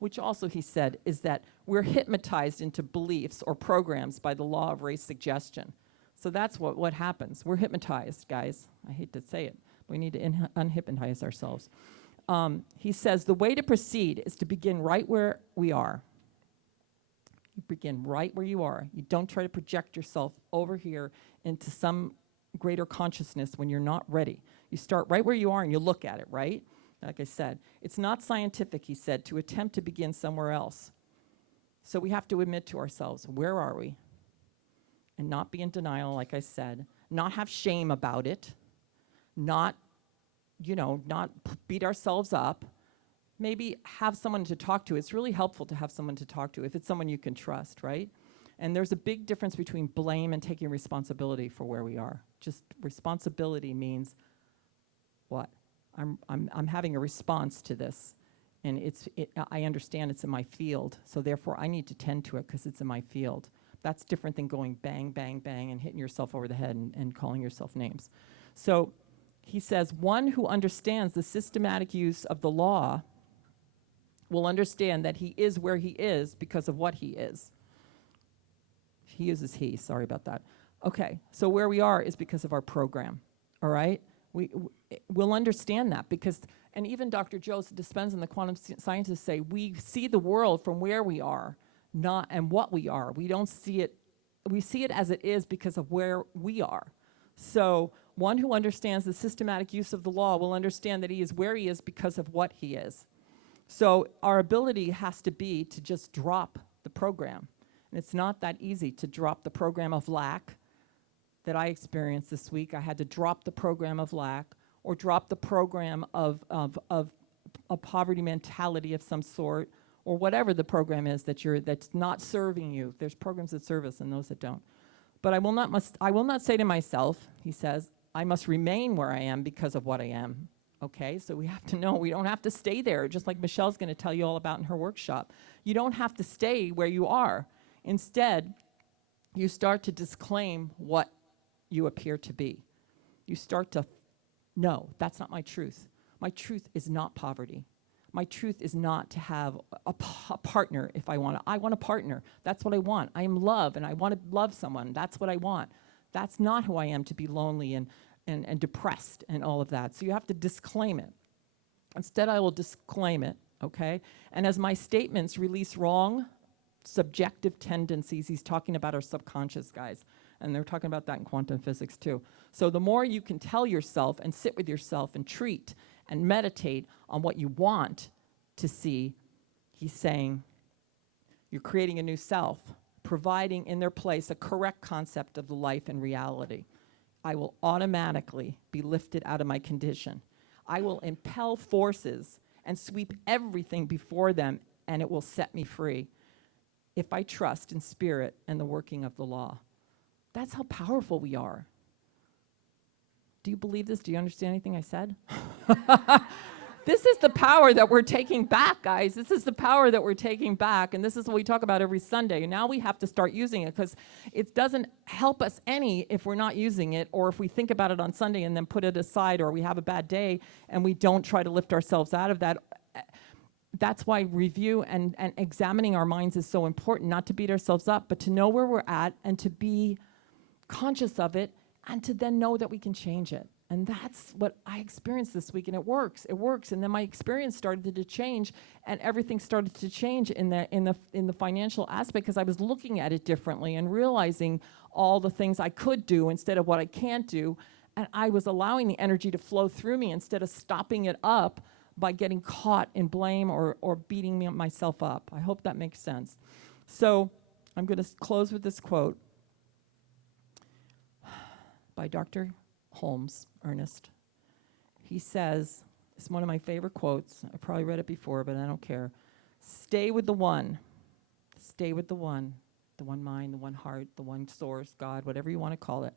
which also he said, is that we're hypnotized into beliefs or programs by the law of race suggestion. So that's what happens. We're hypnotized, guys. I hate to say it. We need to unhypnotize ourselves. He says the way to proceed is to begin right where we are. You begin right where you are. You don't try to project yourself over here into some greater consciousness when you're not ready. You start right where you are and you look at it, right? Like I said, it's not scientific, he said, to attempt to begin somewhere else. So we have to admit to ourselves, where are we? And not be in denial, like I said, not have shame about it, not beat ourselves up, maybe have someone to talk to. It's really helpful to have someone to talk to if it's someone you can trust, right? And there's a big difference between blame and taking responsibility for where we are. Just responsibility means what? I'm having a response to this, and I understand it's in my field, so therefore I need to tend to it because it's in my field. That's different than going bang, bang, bang, and hitting yourself over the head and calling yourself names. So he says, one who understands the systematic use of the law will understand that he is where he is because of what he is. He uses he, sorry about that. Okay, so where we are is because of our program, all right? We'll understand that because, and even Dr. Joe Dispenza and the quantum scientists say, we see the world from where we are, not and what we are. We don't see it, we see it as it is because of where we are. So one who understands the systematic use of the law will understand that he is where he is because of what he is. So our ability has to be to just drop the program. And it's not that easy to drop the program of lack that I experienced this week. I had to drop the program of lack or drop the program of a poverty mentality of some sort, or whatever the program is that's not serving you. There's programs that serve us and those that don't. But I will not say to myself, he says, I must remain where I am because of what I am. Okay, so we have to know we don't have to stay there, just like Michelle's going to tell you all about in her workshop. You don't have to stay where you are. Instead, you start to disclaim what you appear to be. You start to, no, that's not my truth. My truth is not poverty. My truth is not to have a partner if I want to. I want a partner. That's what I want. I am love, and I want to love someone. That's what I want. That's not who I am, to be lonely and depressed and all of that. So you have to disclaim it. Instead, I will disclaim it, okay? And as my statements release wrong, subjective tendencies, he's talking about our subconscious, guys. And they're talking about that in quantum physics, too. So the more you can tell yourself and sit with yourself and treat and meditate on what you want to see, he's saying, you're creating a new self, providing in their place a correct concept of the life and reality. I will automatically be lifted out of my condition. I will impel forces and sweep everything before them, and it will set me free if I trust in spirit and the working of the law. That's how powerful we are. Do you believe this? Do you understand anything I said? This is the power that we're taking back, guys. This is the power that we're taking back, and this is what we talk about every Sunday. And now we have to start using it because it doesn't help us any if we're not using it, or if we think about it on Sunday and then put it aside, or we have a bad day and we don't try to lift ourselves out of that. That's why review and examining our minds is so important, not to beat ourselves up, but to know where we're at and to be conscious of it and to then know that we can change it. And that's what I experienced this week, and it works. It works. And then my experience started to change, and everything started to change in the financial aspect because I was looking at it differently and realizing all the things I could do instead of what I can't do. And I was allowing the energy to flow through me instead of stopping it up by getting caught in blame or beating myself up. I hope that makes sense. So I'm going to close with this quote by Dr. Holmes, Ernest. He says, it's one of my favorite quotes. I probably read it before, but I don't care. Stay with the one. Stay with the one mind, the one heart, the one source, God, whatever you want to call it,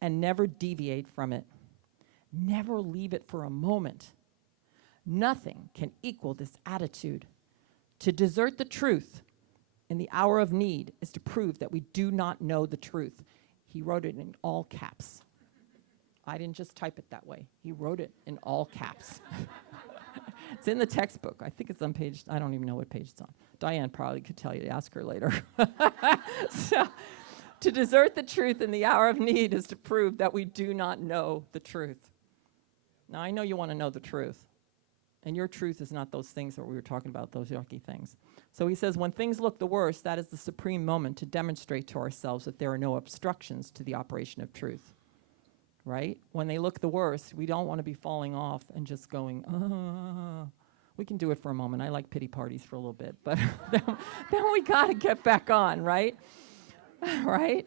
and never deviate from it. Never leave it for a moment. Nothing can equal this attitude. To desert the truth in the hour of need is to prove that we do not know the truth. He wrote it in all caps. I didn't just type it that way. He wrote it in all caps. It's in the textbook. I think it's on page, I don't even know what page it's on. Diane probably could tell you, ask her later. So, to desert the truth in the hour of need is to prove that we do not know the truth. Now, I know you want to know the truth. And your truth is not those things that we were talking about, those yucky things. So he says, when things look the worst, that is the supreme moment to demonstrate to ourselves that there are no obstructions to the operation of truth. right? When they look the worst, we don't want to be falling off and just going, we can do it for a moment. I like pity parties for a little bit, but then we got to get back on, right? Right?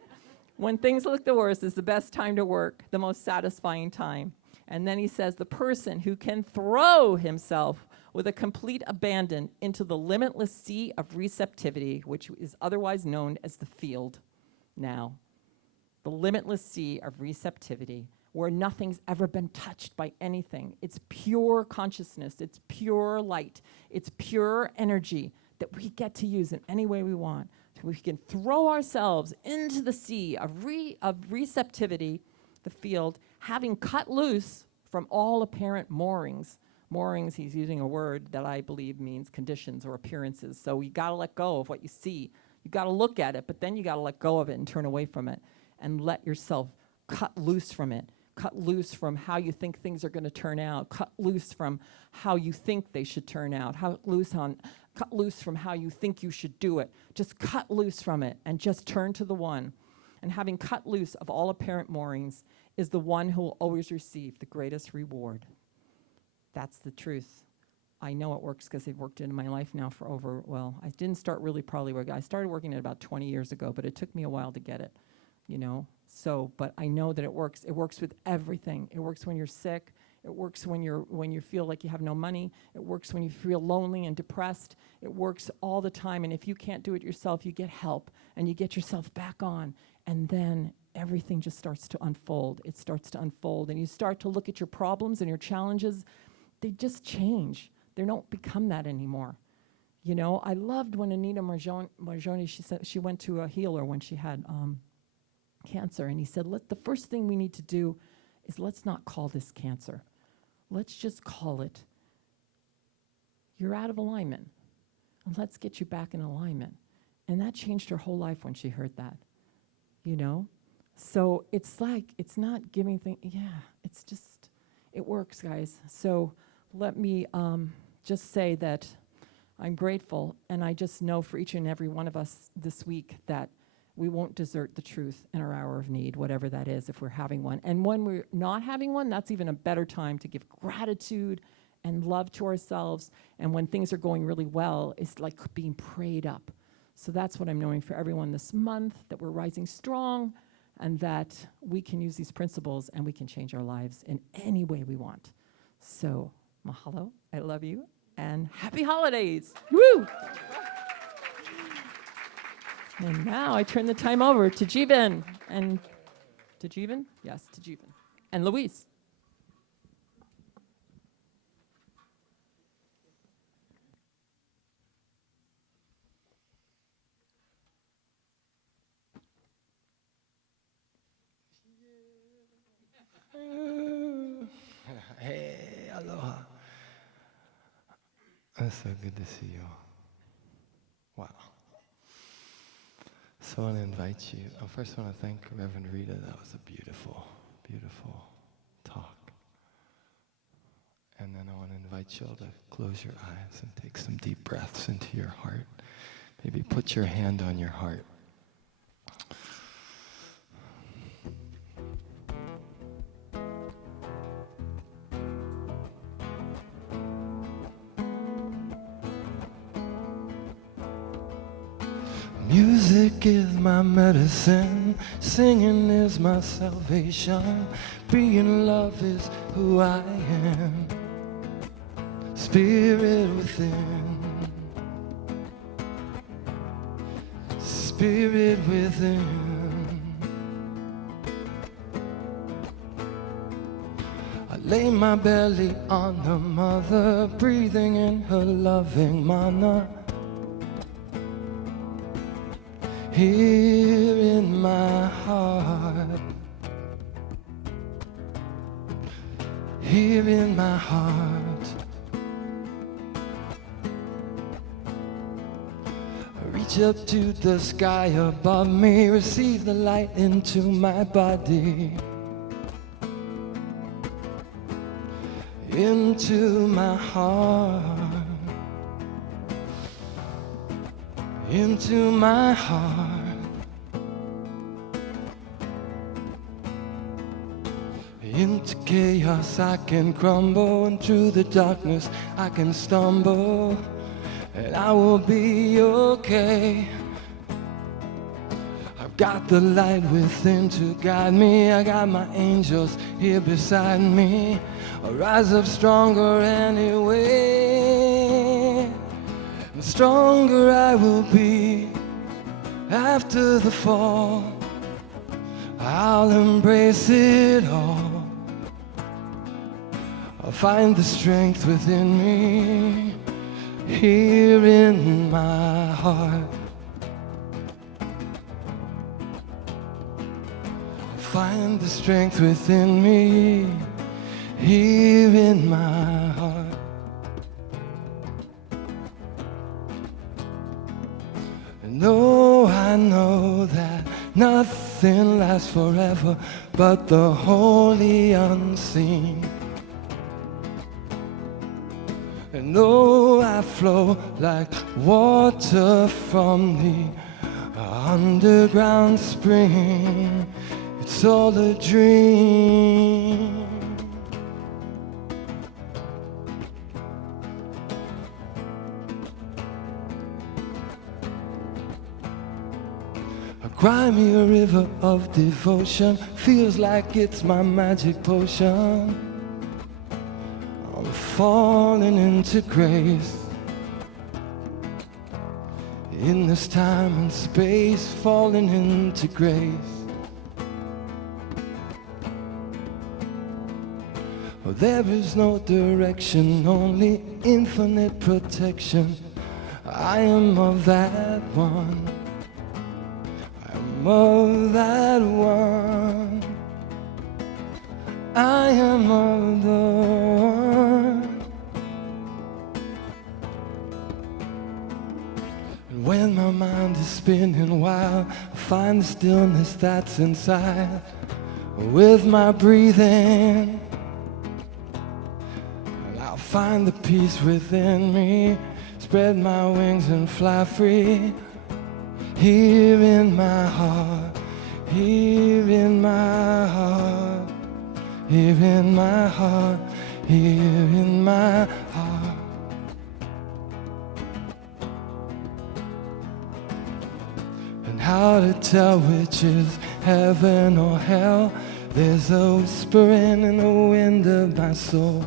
When things look the worst is the best time to work, the most satisfying time. And then he says, the person who can throw himself with a complete abandon into the limitless sea of receptivity, which is otherwise known as the field now. The limitless sea of receptivity, where nothing's ever been touched by anything. It's pure consciousness, it's pure light, it's pure energy that we get to use in any way we want. So we can throw ourselves into the sea of receptivity, the field, having cut loose from all apparent moorings. Moorings, he's using a word that I believe means conditions or appearances. So you gotta let go of what you see. You gotta look at it, but then you gotta let go of it and turn away from it and let yourself cut loose from it. Cut loose from how you think things are gonna turn out. Cut loose from how you think they should turn out. Cut loose from how you think you should do it. Just cut loose from it and just turn to the one. And having cut loose of all apparent moorings is the one who will always receive the greatest reward. That's the truth. I know it works because I've worked in my life now for over, I didn't start really probably working. I started working it about 20 years ago, but it took me a while to get it, you know. So, but I know that it works. It works with everything. It works when you're sick. It works when you feel like you have no money. It works when you feel lonely and depressed. It works all the time. And if you can't do it yourself, you get help and you get yourself back on. And then everything just starts to unfold. It starts to unfold. And you start to look at your problems and your challenges. They just change. They don't become that anymore. You know, I loved when Anita Marjoni, she said she went to a healer when she had cancer. And he said, the first thing we need to do is let's not call this cancer. Let's just call it, you're out of alignment. And let's get you back in alignment. And that changed her whole life when she heard that, you know? So it's like, it's not giving things, it's just, it works, guys. So let me just say that I'm grateful, and I just know for each and every one of us this week that we won't desert the truth in our hour of need, whatever that is, if we're having one. And when we're not having one, that's even a better time to give gratitude and love to ourselves. And when things are going really well, it's like being prayed up. So that's what I'm knowing for everyone this month, that we're rising strong and that we can use these principles and we can change our lives in any way we want. So mahalo, I love you, and happy holidays. Woo! And now I turn the time over to Jeevan. And to Jeevan? Yes, to Jeevan. And Louise. Hey, aloha. It's so good to see you. Wow. So I want to invite you. First I want to thank Reverend Rita. That was a beautiful, beautiful talk. And then I want to invite you all to close your eyes and take some deep breaths into your heart. Maybe put your hand on your heart. Music is my medicine, singing is my salvation, being love is who I am, spirit within, spirit within. I lay my belly on the mother, breathing in her loving mana. Here in my heart, here in my heart, I reach up to the sky above me, receive the light into my body, into my heart. Into my heart, chaos I can crumble, and through the darkness I can stumble, and I will be okay. I've got the light within to guide me. I got my angels here beside me. I'll rise up stronger anyway, and stronger I will be after the fall. I'll embrace it all. I'll find the strength within me, here in my heart. I'll find the strength within me, here in my heart. And oh, I know that nothing lasts forever but the holy unseen. And oh, I flow like water from the underground spring. It's all a dream. Cry me a river of devotion, feels like it's my magic potion. I'm falling into grace, in this time and space, falling into grace. Oh, there is no direction, only infinite protection. I am of that one, of that one. I am of the one. And when my mind is spinning wild, I find the stillness that's inside. With my breathing, and I'll find the peace within me. Spread my wings and fly free. Here in my heart, here in my heart, here in my heart, here in my heart. And how to tell which is heaven or hell? There's a whispering in the wind of my soul.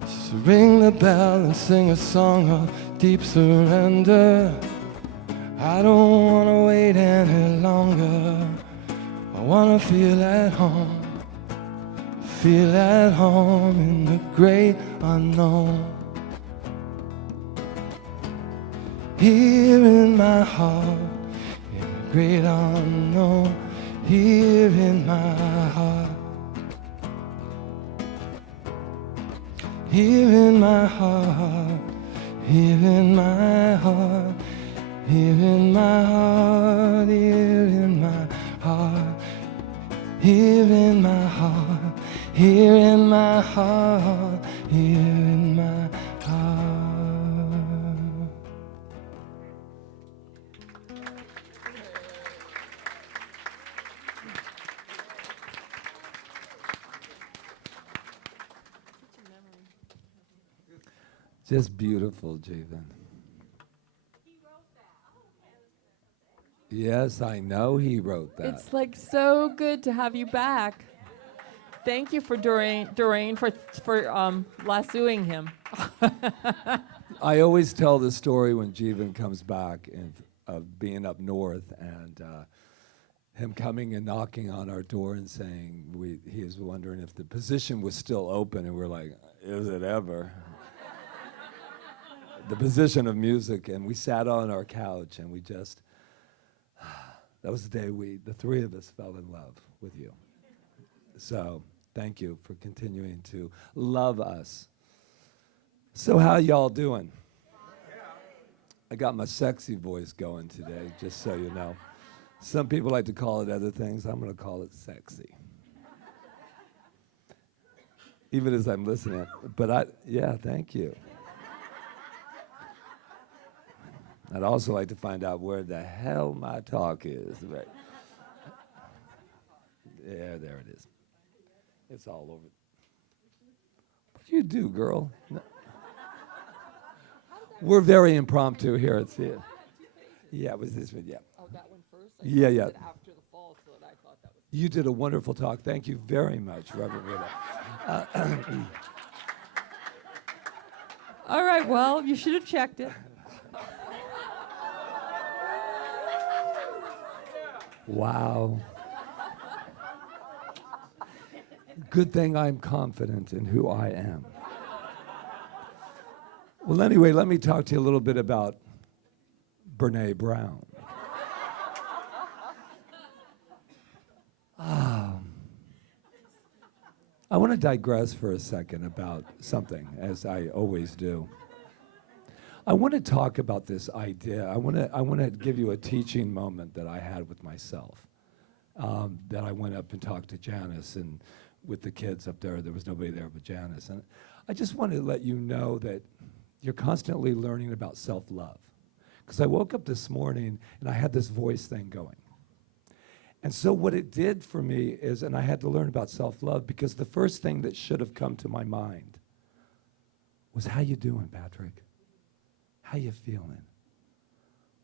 Just ring the bell and sing a song of deep surrender. I don't want to wait any longer. I want to feel at home, feel at home in the great unknown. Here in my heart, in the great unknown. Here in my heart, here in my heart, here in my heart, here in my heart, here in my heart, here in my heart, here in my heart, here in my heart. Just beautiful, Javen. Yes, I know he wrote that. It's like so good to have you back. Thank you for Doreen for lassoing him. I always tell the story when Jeevan comes back of being up north and him coming and knocking on our door and saying he was wondering if the position was still open, and we're like, is it ever? The position of music, and we sat on our couch and we just, that was the day the three of us fell in love with you. So thank you for continuing to love us. So how y'all doing? I got my sexy voice going today, just so you know. Some people like to call it other things. I'm going to call it sexy. Even as I'm listening. But yeah, thank you. I'd also like to find out where the hell my talk is. Right. Yeah, there it is. It's all over. What do you do, girl? No. We're very impromptu here. It's it. Yeah, it was this one. Yeah. Oh, that one first? Yeah, yeah. After the fall, so that I thought that was. You did a wonderful talk. Thank you very much, Reverend Rita. All right, well, you should have checked it. Wow. Good thing I'm confident in who I am. Well, anyway, let me talk to you a little bit about Brene Brown. I want to digress for a second about something, as I always do. I want to talk about this idea. I want to give you a teaching moment that I had with myself. That I went up and talked to Janice, and with the kids up there was nobody there but Janice. And I just wanted to let you know that you're constantly learning about self-love. Because I woke up this morning and I had this voice thing going. And so what it did for me is, and I had to learn about self-love, because the first thing that should have come to my mind was, how you doing, Patrick? How you feeling?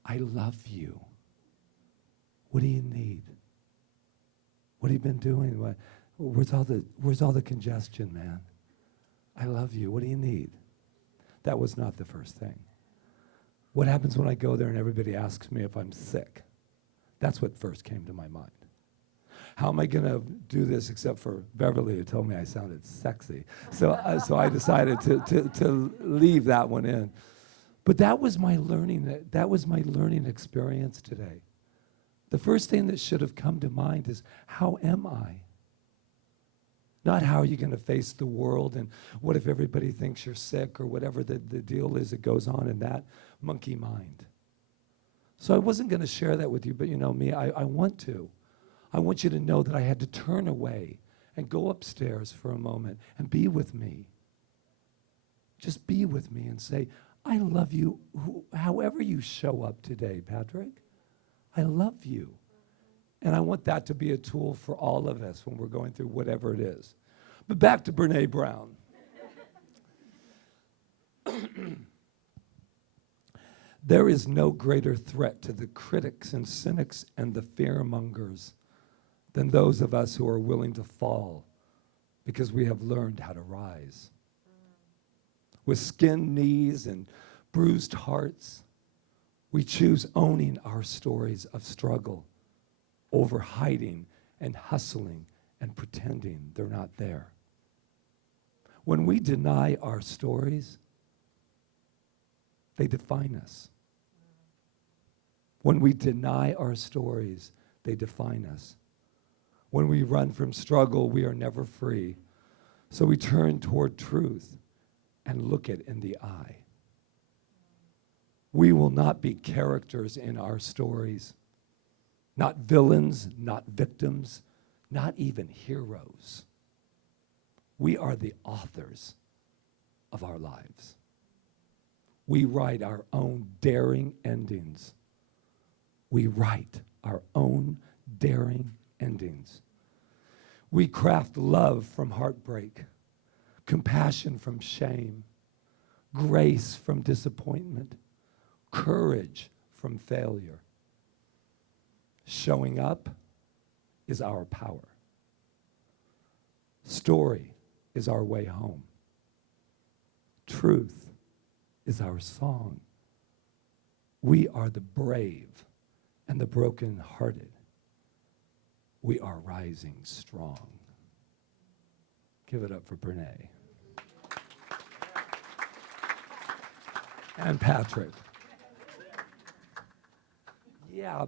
I love you. What do you need? What have you been doing? Where's all the congestion, man? I love you. What do you need? That was not the first thing. What happens when I go there and everybody asks me if I'm sick? That's what first came to my mind. How am I going to do this except for Beverly, who told me I sounded sexy? So I decided to leave that one in. But that was my learning experience today. The first thing that should have come to mind is, how am I? Not how are you going to face the world, and what if everybody thinks you're sick, or whatever the deal is that goes on in that monkey mind. So I wasn't going to share that with you, but you know me, I want to. I want you to know that I had to turn away and go upstairs for a moment and be with me. Just be with me and say, I love you however you show up today, Patrick. I love you. And I want that to be a tool for all of us when we're going through whatever it is. But back to Brene Brown. There is no greater threat to the critics and cynics and the fearmongers than those of us who are willing to fall because we have learned how to rise. With skinned knees and bruised hearts, we choose owning our stories of struggle over hiding and hustling and pretending they're not there. When we deny our stories, they define us. When we deny our stories, they define us. When we run from struggle, we are never free. So we turn toward truth and look it in the eye. We will not be characters in our stories, not villains, not victims, not even heroes. We are the authors of our lives. We write our own daring endings. We write our own daring endings. We craft love from heartbreak, compassion from shame, grace from disappointment, courage from failure. Showing up is our power. Story is our way home. Truth is our song. We are the brave and the brokenhearted. We are rising strong. Give it up for Brene. And Patrick. Yeah.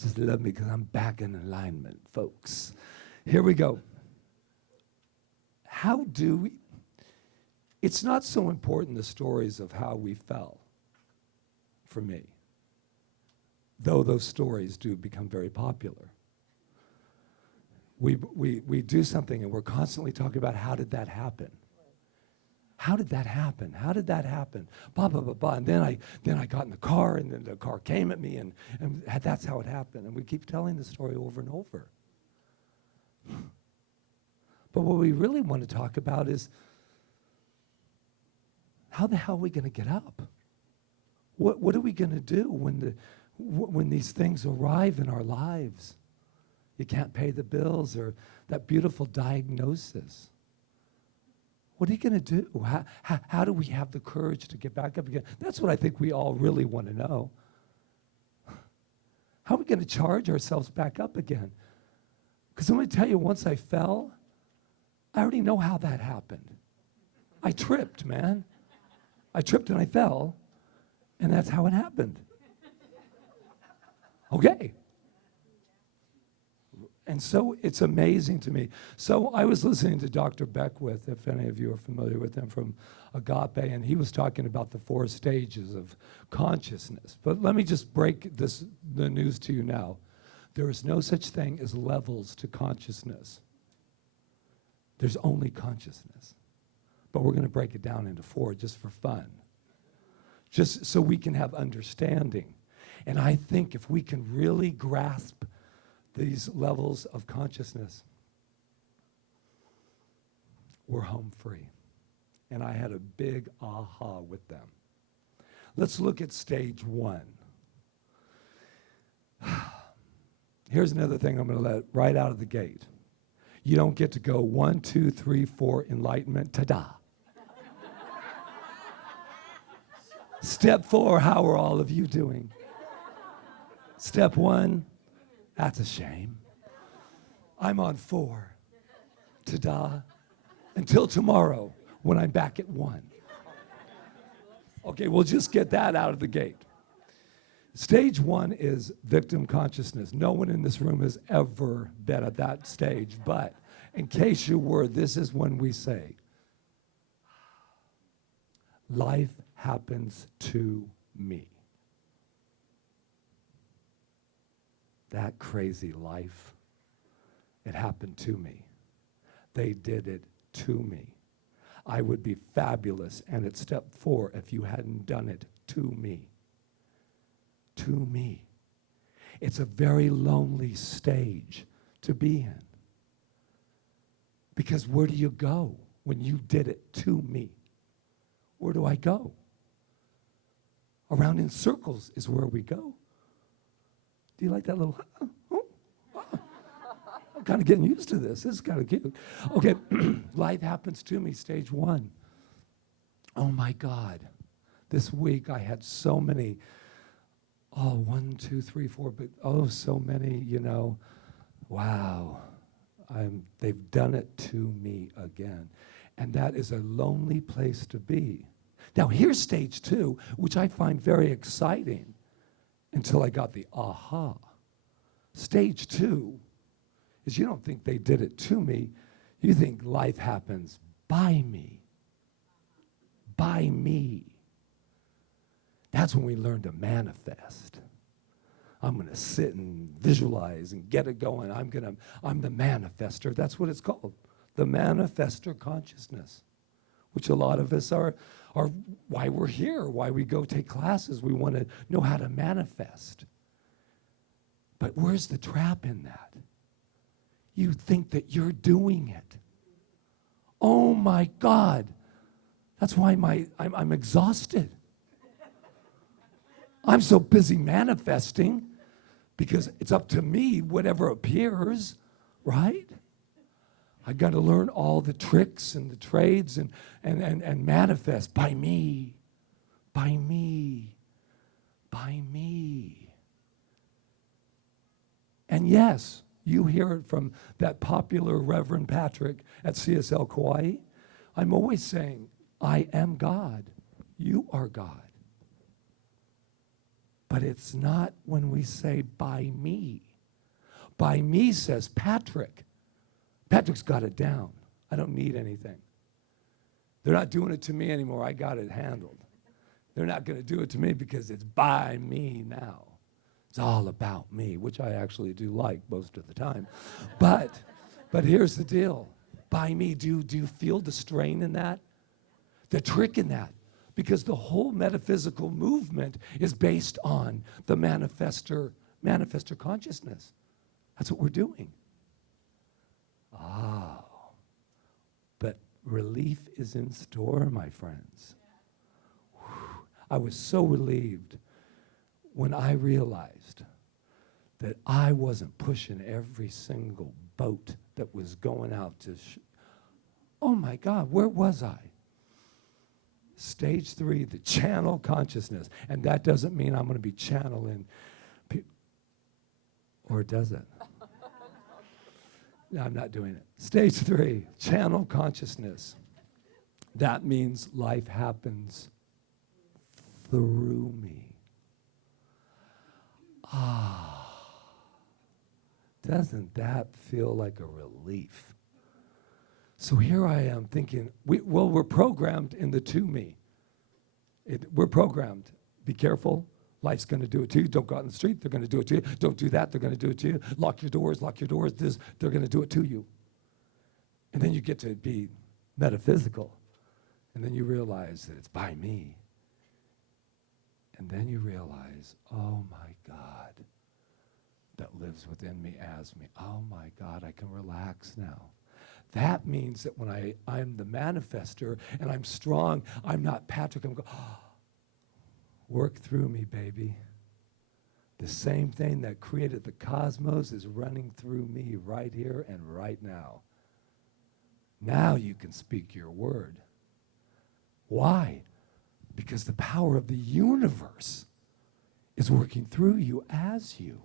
Just love me because I'm back in alignment, folks. Here we go. How do we? It's not so important the stories of how we fell, for me, though those stories do become very popular. We do something and we're constantly talking about, how did that happen? how did that happen? How did that happen? Blah, blah, blah, blah. And then I got in the car, and then the car came at me, and that's how it happened. And we keep telling the story over and over. But what we really want to talk about is, how the hell are we going to get up? What are we going to do when these things arrive in our lives? You can't pay the bills, or that beautiful diagnosis. What are you going to do? How do we have the courage to get back up again? That's what I think we all really want to know. How are we going to charge ourselves back up again? Because I'm going to tell you, once I fell, I already know how that happened. I tripped, man. I tripped and I fell, and that's how it happened. Okay. And so it's amazing to me. So I was listening to Dr. Beckwith, if any of you are familiar with him, from Agape, and he was talking about the 4 stages of consciousness. But let me just break the news to you now. There is no such thing as levels to consciousness. There's only consciousness. But we're going to break it down into 4 just for fun, just so we can have understanding. And I think if we can really grasp these levels of consciousness, we're home free. And I had a big aha with them. Let's look at stage 1. Here's another thing I'm going to let right out of the gate. You don't get to go 1, 2, 3, 4, enlightenment, ta-da. Step 4, how are all of you doing? Step 1, that's a shame. I'm on 4. Ta-da. Until tomorrow, when I'm back at 1. Okay, we'll just get that out of the gate. Stage 1 is victim consciousness. No one in this room has ever been at that stage, but in case you were, this is when we say, life happens to me. That crazy life, it happened to me. They did it to me. I would be fabulous, and at step 4 if you hadn't done it to me. To me. It's a very lonely stage to be in. Because where do you go when you did it to me? Where do I go? Around in circles is where we go. Do you like that little, I'm kind of getting used to this. This is kind of cute. Okay, life happens to me, stage 1. Oh my God. This week I had so many, 1, 2, 3, 4, but so many, wow. They've done it to me again. And that is a lonely place to be. Now here's stage 2, which I find very exciting until I got the aha. Stage 2 is you don't think they did it to me. You think life happens by me. By me. That's when we learn to manifest. I'm going to sit and visualize and get it going. I'm the manifester. That's what it's called. The manifester consciousness, which a lot of us are why we're here, why we go take classes. We want to know how to manifest. But where's the trap in that? You think that you're doing it. Oh my God. That's why I'm exhausted. I'm so busy manifesting because it's up to me, whatever appears, right? I got to learn all the tricks and the trades and manifest by me, by me, by me. And yes, you hear it from that popular Reverend Patrick at CSL Kauai. I'm always saying, I am God. You are God. But it's not when we say by me. By me says Patrick. Patrick's got it down. I don't need anything. They're not doing it to me anymore. I got it handled. They're not going to do it to me because it's by me now. It's all about me, which I actually do like most of the time. But here's the deal. By me, do you feel the strain in that? The trick in that, because the whole metaphysical movement is based on the manifestor consciousness. That's what we're doing. Oh, but relief is in store, my friends. Whew. I was so relieved when I realized that I wasn't pushing every single boat that was going out to oh my God, where was I? Stage 3, the channel consciousness. And that doesn't mean I'm going to be channeling or does it? No, I'm not doing it. Stage 3, channel consciousness. That means life happens through me. Doesn't that feel like a relief? So here I am thinking, we're programmed in the to me. We're programmed. Be careful. Life's going to do it to you. Don't go out in the street. They're going to do it to you. Don't do that. They're going to do it to you. Lock your doors. They're going to do it to you. And then you get to be metaphysical. And then you realize that it's by me. And then you realize, oh my God, that lives within me as me. Oh my God, I can relax now. That means that when I'm the manifester and I'm strong, I'm not Patrick, I'm going, work through me, baby. The same thing that created the cosmos is running through me right here and right now. Now you can speak your word. Why? Because the power of the universe is working through you as you.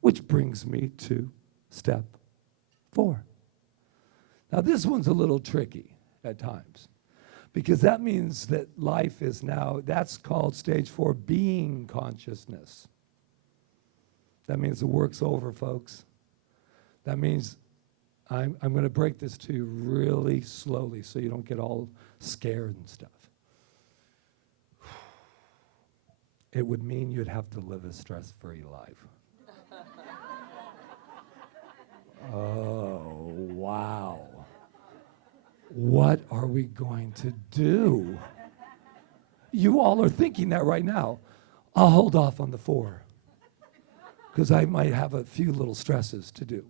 Which brings me to step 4. Now this one's a little tricky at times, because that means that life is now, that's called stage 4, being consciousness. That means the work's over, folks. That means I'm going to break this to you really slowly so you don't get all scared and stuff. It would mean you'd have to live a stress-free life. Oh, wow. What are we going to do? You all are thinking that right now. I'll hold off on the 4 because I might have a few little stresses to do.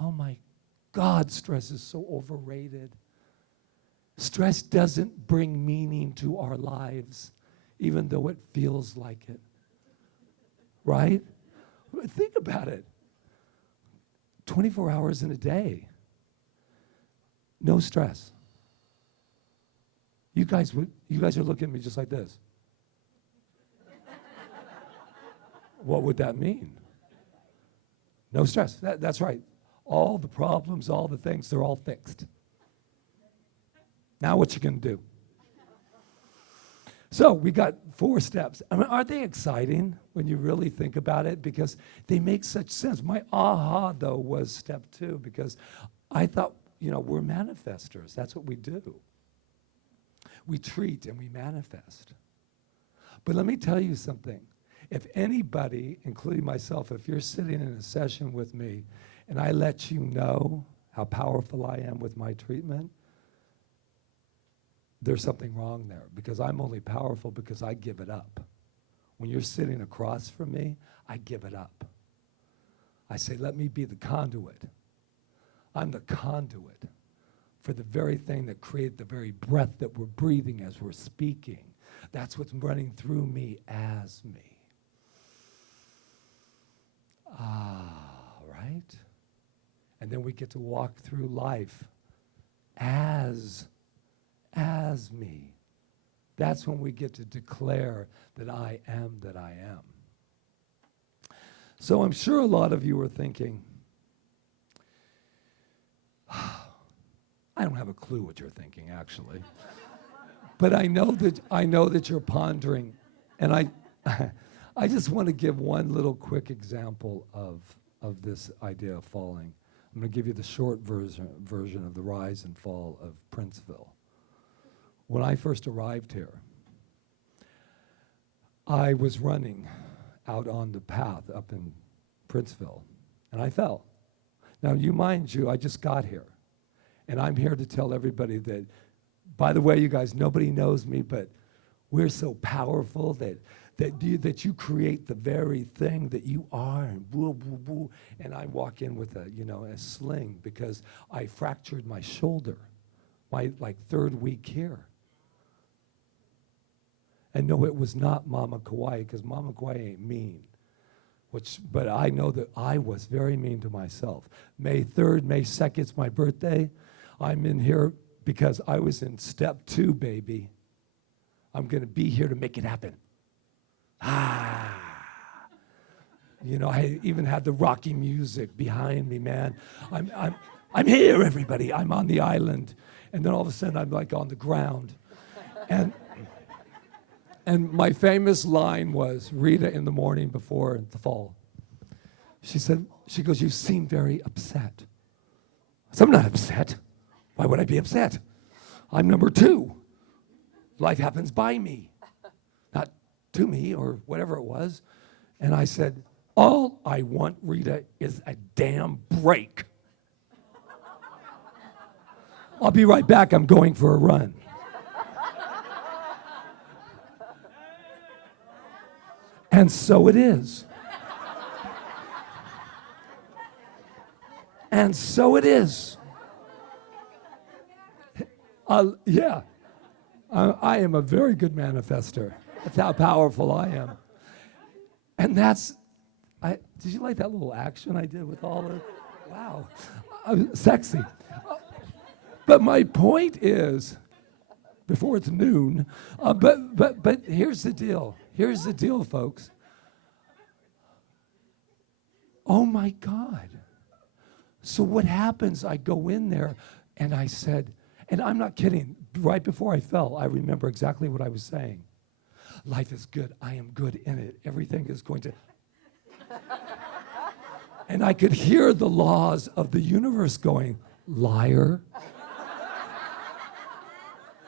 Oh my God, stress is so overrated. Stress doesn't bring meaning to our lives, even though it feels like it. Right? Think about it. 24 hours in a day. No stress. You guys are looking at me just like this. What would that mean? No stress. That's right. All the problems, all the things, they're all fixed. Now what you gonna do? So we got 4 steps. I mean, aren't they exciting when you really think about it? Because they make such sense. My aha, though, was step 2, because I thought, we're manifestors. That's what we do. We treat and we manifest. But let me tell you something. If anybody, including myself, if you're sitting in a session with me and I let you know how powerful I am with my treatment, there's something wrong there, because I'm only powerful because I give it up. When you're sitting across from me, I give it up. I say, let me be the conduit. I'm the conduit for the very thing that created the very breath that we're breathing as we're speaking. That's what's running through me as me. Right? And then we get to walk through life as me. That's when we get to declare that I am that I am. So I'm sure a lot of you are thinking, I don't have a clue what you're thinking, actually. But I know that you're pondering, and I just want to give one little quick example of this idea of falling. I'm going to give you the short version of the rise and fall of Princeville. When I first arrived here, I was running out on the path up in Princeville, and I fell. Now, mind you, I just got here. And I'm here to tell everybody that, by the way, you guys, nobody knows me, but we're so powerful that you create the very thing that you are, and woo, woo, woo. And I walk in with a sling because I fractured my shoulder, my third week here. And no, it was not Mama Kaua'i, because Mama Kaua'i ain't mean. But I know that I was very mean to myself. May 3rd, May 2nd, it's my birthday. I'm in here because I was in step 2, baby. I'm going to be here to make it happen. I even had the Rocky music behind me, man. I'm here, everybody. I'm on the island. And then all of a sudden, I'm like on the ground. And my famous line was, Rita in the morning before the fall. She goes, you seem very upset. I said, I'm not upset. Why would I be upset? I'm number 2. Life happens by me, not to me or whatever it was. And I said, all I want, Rita, is a damn break. I'll be right back. I'm going for a run. And so it is. And so it is. Yeah. I am a very good manifester. That's how powerful I am. And did you like that little action I did with all the, wow, sexy. But my point is, before it's noon, but here's the deal. Here's the deal, folks. Oh my God. So what happens, I go in there and I said, and I'm not kidding, right before I fell, I remember exactly what I was saying. Life is good. I am good in it. Everything is going to... And I could hear the laws of the universe going, liar.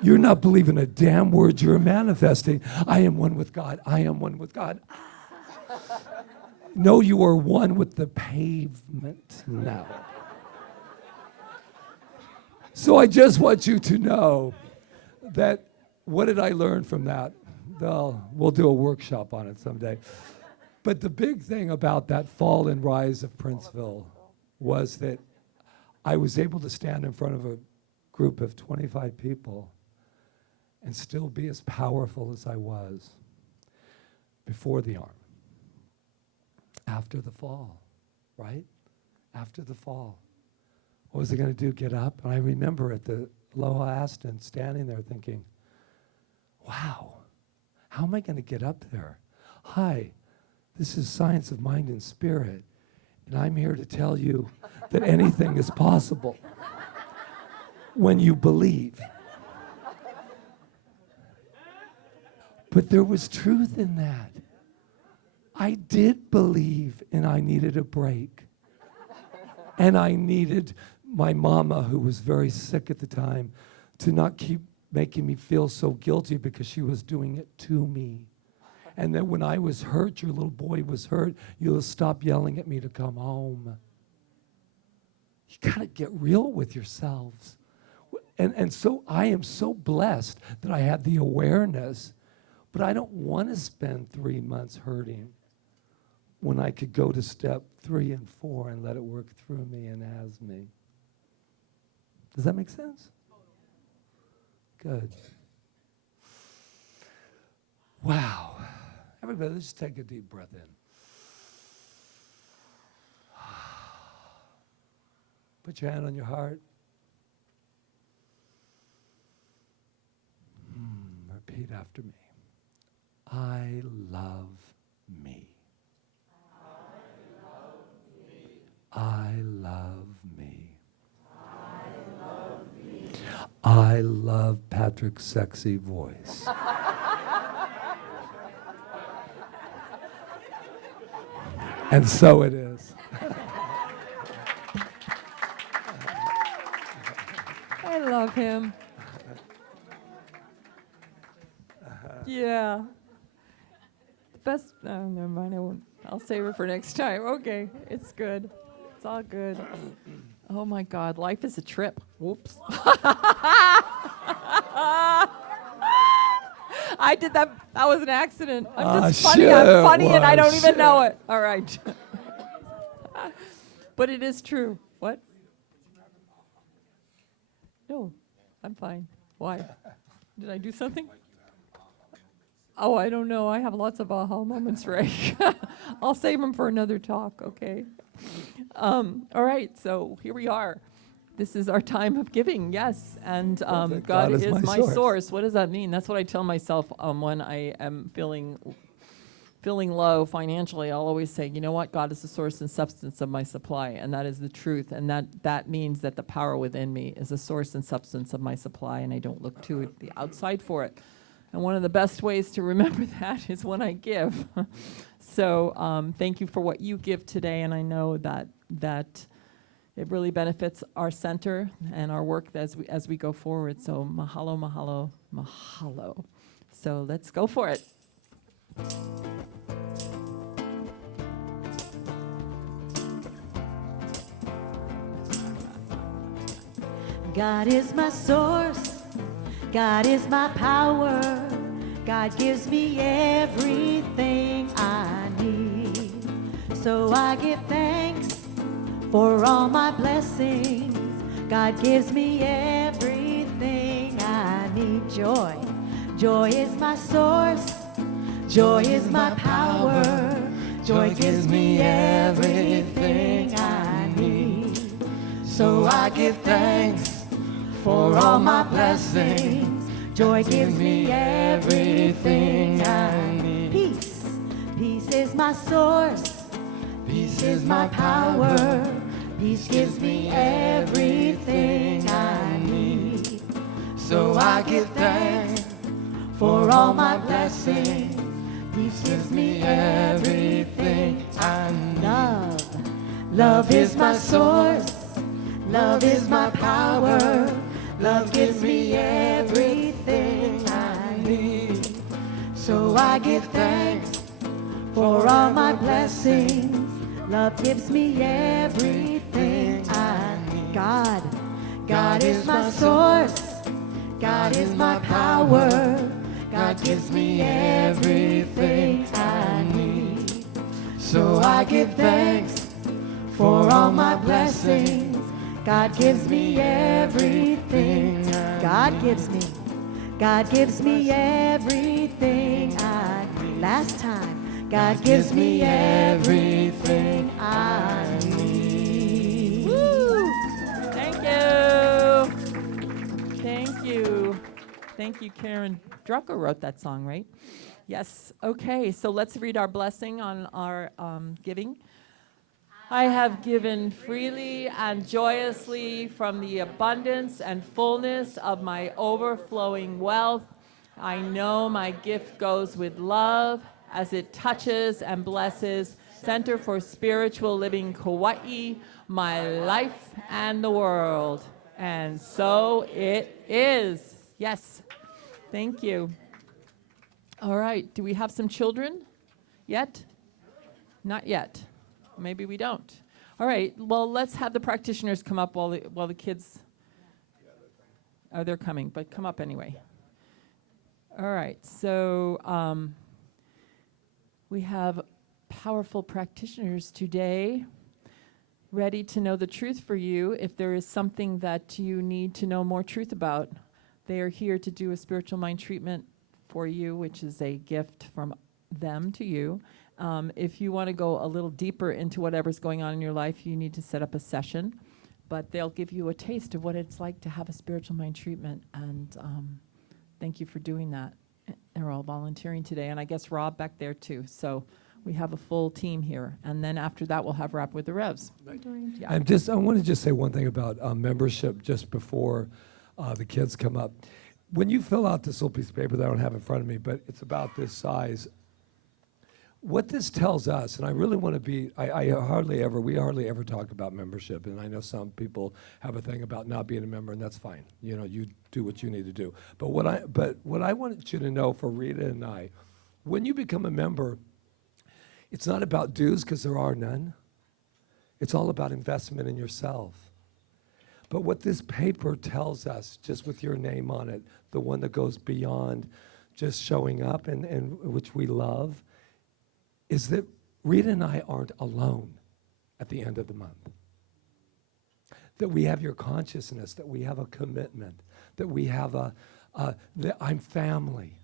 You're not believing a damn word you're manifesting. I am one with God. I am one with God. No, you are one with the pavement now. So I just want you to know that, what did I learn from that? Well, we'll do a workshop on it someday. But the big thing about that fall and rise of Princeville was that I was able to stand in front of a group of 25 people and still be as powerful as I was before the arm. After the fall, right? After the fall. What was I going to do, get up? And I remember at the Aloha Aston standing there thinking, wow, how am I going to get up there? Hi, this is Science of Mind and Spirit, and I'm here to tell you that anything is possible when you believe. But there was truth in that. I did believe, and I needed a break. And I needed my mama, who was very sick at the time, to not keep making me feel so guilty because she was doing it to me. And that when I was hurt, your little boy was hurt, you'll stop yelling at me to come home. You gotta get real with yourselves. And so I am so blessed that I had the awareness, but I don't want to spend 3 months hurting when I could go to step 3 and 4 and let it work through me and as me. Does that make sense? Good. Wow. Everybody, let's just take a deep breath in. Put your hand on your heart. Repeat after me. I love me. I love me. I love Patrick's sexy voice. And so it is. I love him. Yeah. Best, oh, never mind, I won't. I'll save it for next time. Okay, it's good. It's all good. Oh my God, life is a trip. Whoops. I did that. That was an accident. I'm just funny. Sure I'm it funny and I was, don't even know sure. it. All right. But it is true. What? No, I'm fine. Why? Did I do something? Oh, I don't know. I have lots of aha moments, Ray. I'll save them for another talk, okay? All right, so here we are. This is our time of giving, yes. And Perfect. God God is is my my source. source. What does that mean? That's what I tell myself when I am feeling low financially. I'll always say, you know what? God is the source and substance of my supply, and that is the truth. And that means that the power within me is the source and substance of my supply, and I don't look to the outside for it. And one of the best ways to remember that is when I give. So thank you for what you give today, and I know that it really benefits our center and our work as we go forward. So mahalo, mahalo, mahalo. So let's go for it. God is my source, God is my power, God gives me everything I need. So I give thanks for all my blessings, God gives me everything I need. Joy, joy is my source, joy is my power, joy gives me everything I need. So I give thanks for all my blessings, joy gives me everything I need. Peace, peace is my source, peace is my power, peace gives me everything I need. So I give thanks for all my blessings, peace gives me everything I need. Love, love is my source, love is my power, love gives me everything I need. So I give thanks for all my blessings, love gives me everything I need. God, God is my source, God is my power, God gives me everything I need. So I give thanks for all my blessings, God gives me everything. God gives me everything I need. Last time, God gives me everything I need. Woo! Thank you. Thank you. Thank you, Karen. Drucker wrote that song, right? Yes. Okay, so let's read our blessing on our giving. I have given freely and joyously from the abundance and fullness of my overflowing wealth. I know my gift goes with love as it touches and blesses Center for Spiritual Living Kauai, my life and the world. And so it is. Yes. Thank you. All right. Do we have some children yet? Not yet. Maybe we don't. All right. Well, let's have the practitioners come up while the kids. Oh, they're coming, but come up anyway. All right. So we have powerful practitioners today, ready to know the truth for you. If there is something that you need to know more truth about, they are here to do a spiritual mind treatment for you, which is a gift from them to you. If you want to go a little deeper into whatever's going on in your life, you need to set up a session. But they'll give you a taste of what it's like to have a spiritual mind treatment. And thank you for doing that. They're all volunteering today. And I guess Rob back there too. So we have a full team here. And then after that, we'll have wrap with the Revs. Yeah. I want to just say one thing about membership just before the kids come up. When you fill out this little piece of paper that I don't have in front of me, but it's about this size, what this tells us, and I really want to be, we hardly ever talk about membership, and I know some people have a thing about not being a member, and that's fine. You know, you do what you need to do. But what I want you to know for Rita and I, when you become a member, it's not about dues because there are none. It's all about investment in yourself. But what this paper tells us, just with your name on it, the one that goes beyond just showing up and which we love, is that Rita and I aren't alone at the end of the month. That we have your consciousness, that we have a commitment, that we have that I'm family.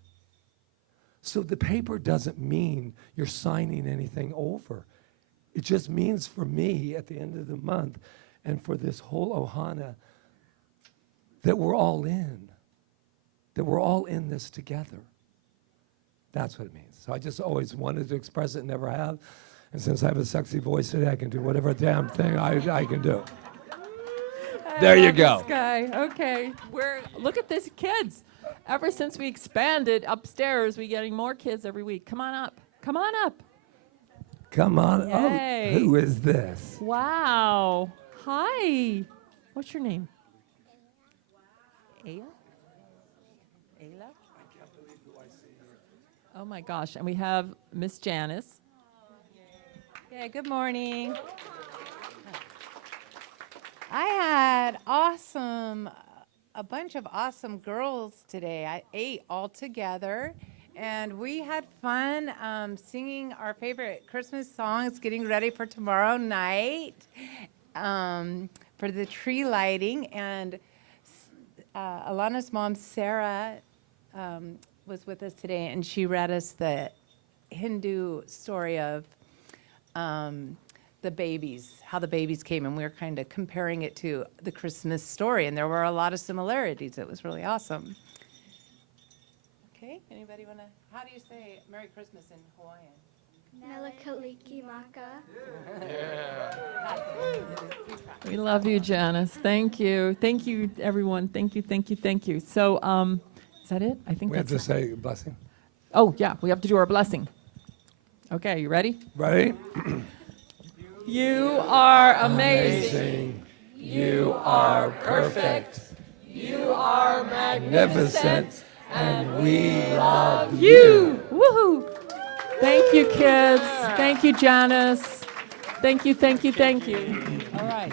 So the paper doesn't mean you're signing anything over. It just means for me at the end of the month and for this whole Ohana that we're all in. That we're all in this together. That's what it means. So I just always wanted to express it, never have. And since I have a sexy voice today, I can do whatever damn thing I can do. There you go. This guy. Okay. Look at this, kids. Ever since we expanded upstairs, we're getting more kids every week. Come on up. Come on up. Come on. Yay. Oh, who is this? Wow. Hi. What's your name? Ayla? Ayla? Oh my gosh. And we have Miss Janice. Yeah, good morning. I had a bunch of awesome girls today. I ate all together, and we had fun singing our favorite Christmas songs, getting ready for tomorrow night for the tree lighting. And Alana's mom, Sarah, was with us today, and she read us the Hindu story of the babies, how the babies came, and we were kind of comparing it to the Christmas story, and there were a lot of similarities. It was really awesome. Okay, anybody want to, how do you say Merry Christmas in Hawaiian? Melakaliki Maka. We love you, Janice. Thank you. Thank you, everyone. Thank you, thank you, thank you. So, is that it? I think We have that's to it. say blessing. Oh, yeah, we have to do our blessing. Okay, you ready? Ready? You are amazing. Amazing. You are perfect. You are Magnificent. And we love you. Woohoo. Thank you, kids. Thank you, Janice. Thank you, thank you, thank you. All right.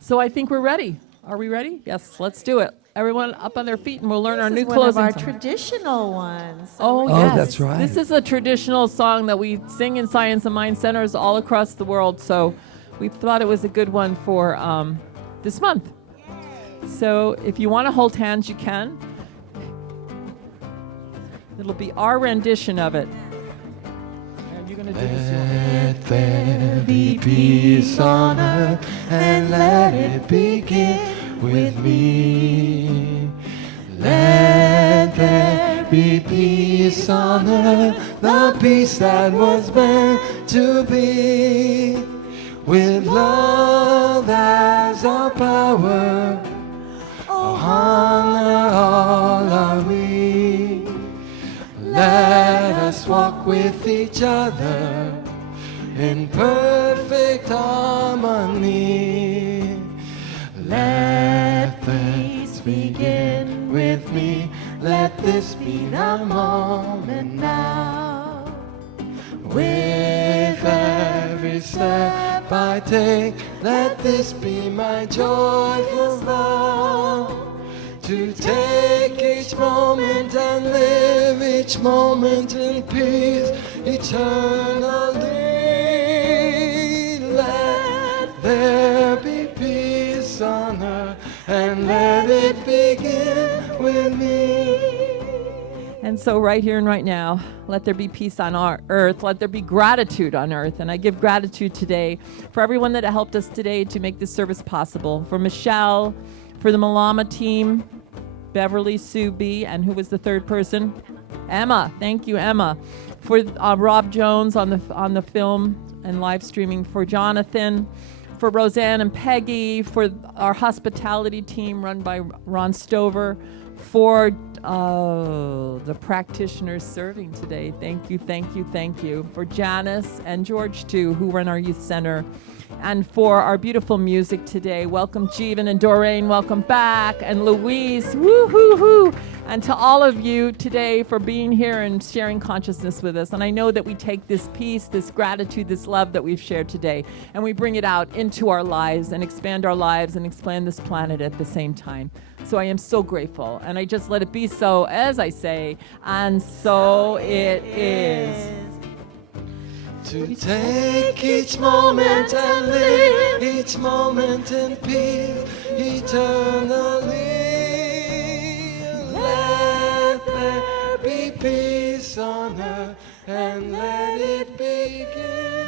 So I think we're ready. Are we ready? Yes, let's do it. Everyone up on their feet, and we'll learn our new This is one closing of our song. traditional ones. Oh, Oh, yes. that's right. This is a traditional song that we sing in Science and Mind Centers all across the world, so we thought it was a good one for this month. So if you want to hold hands, you can. It'll be our rendition of it. And you're going to do this. Let there be peace on earth, and let it begin with me. Let there be peace on earth, the peace that was meant to be. With love as our power, Ohana all are we. Let us walk with each other in perfect harmony. Let this begin with me. Let this be the moment now. With every step I take, let this be my joyful vow. To take each moment and live each moment in peace eternally. Let there be peace on earth, and let it begin with me. And so right here and right now, let there be peace on our earth. Let there be gratitude on earth. And I give gratitude today for everyone that helped us today to make this service possible. For Michelle, for the Malama team, Beverly, Sue B, and who was the third person? Emma. Thank you, Emma. For Rob Jones on the film and live streaming. For Jonathan. For Roseanne and Peggy. For our hospitality team run by Ron Stover. For the practitioners serving today. Thank you, thank you, thank you. For Janice and George, too, who run our youth center. And for our beautiful music today, welcome Jeevan and Doreen, welcome back, and Louise, woo-hoo-hoo. And to all of you today for being here and sharing consciousness with us. And I know that we take this peace, this gratitude, this love that we've shared today, and we bring it out into our lives and expand our lives and expand this planet at the same time. So I am so grateful. And I just let it be so, as I say, and so it is. To take each moment and live each moment in peace eternally. Let there be peace on earth and let it begin.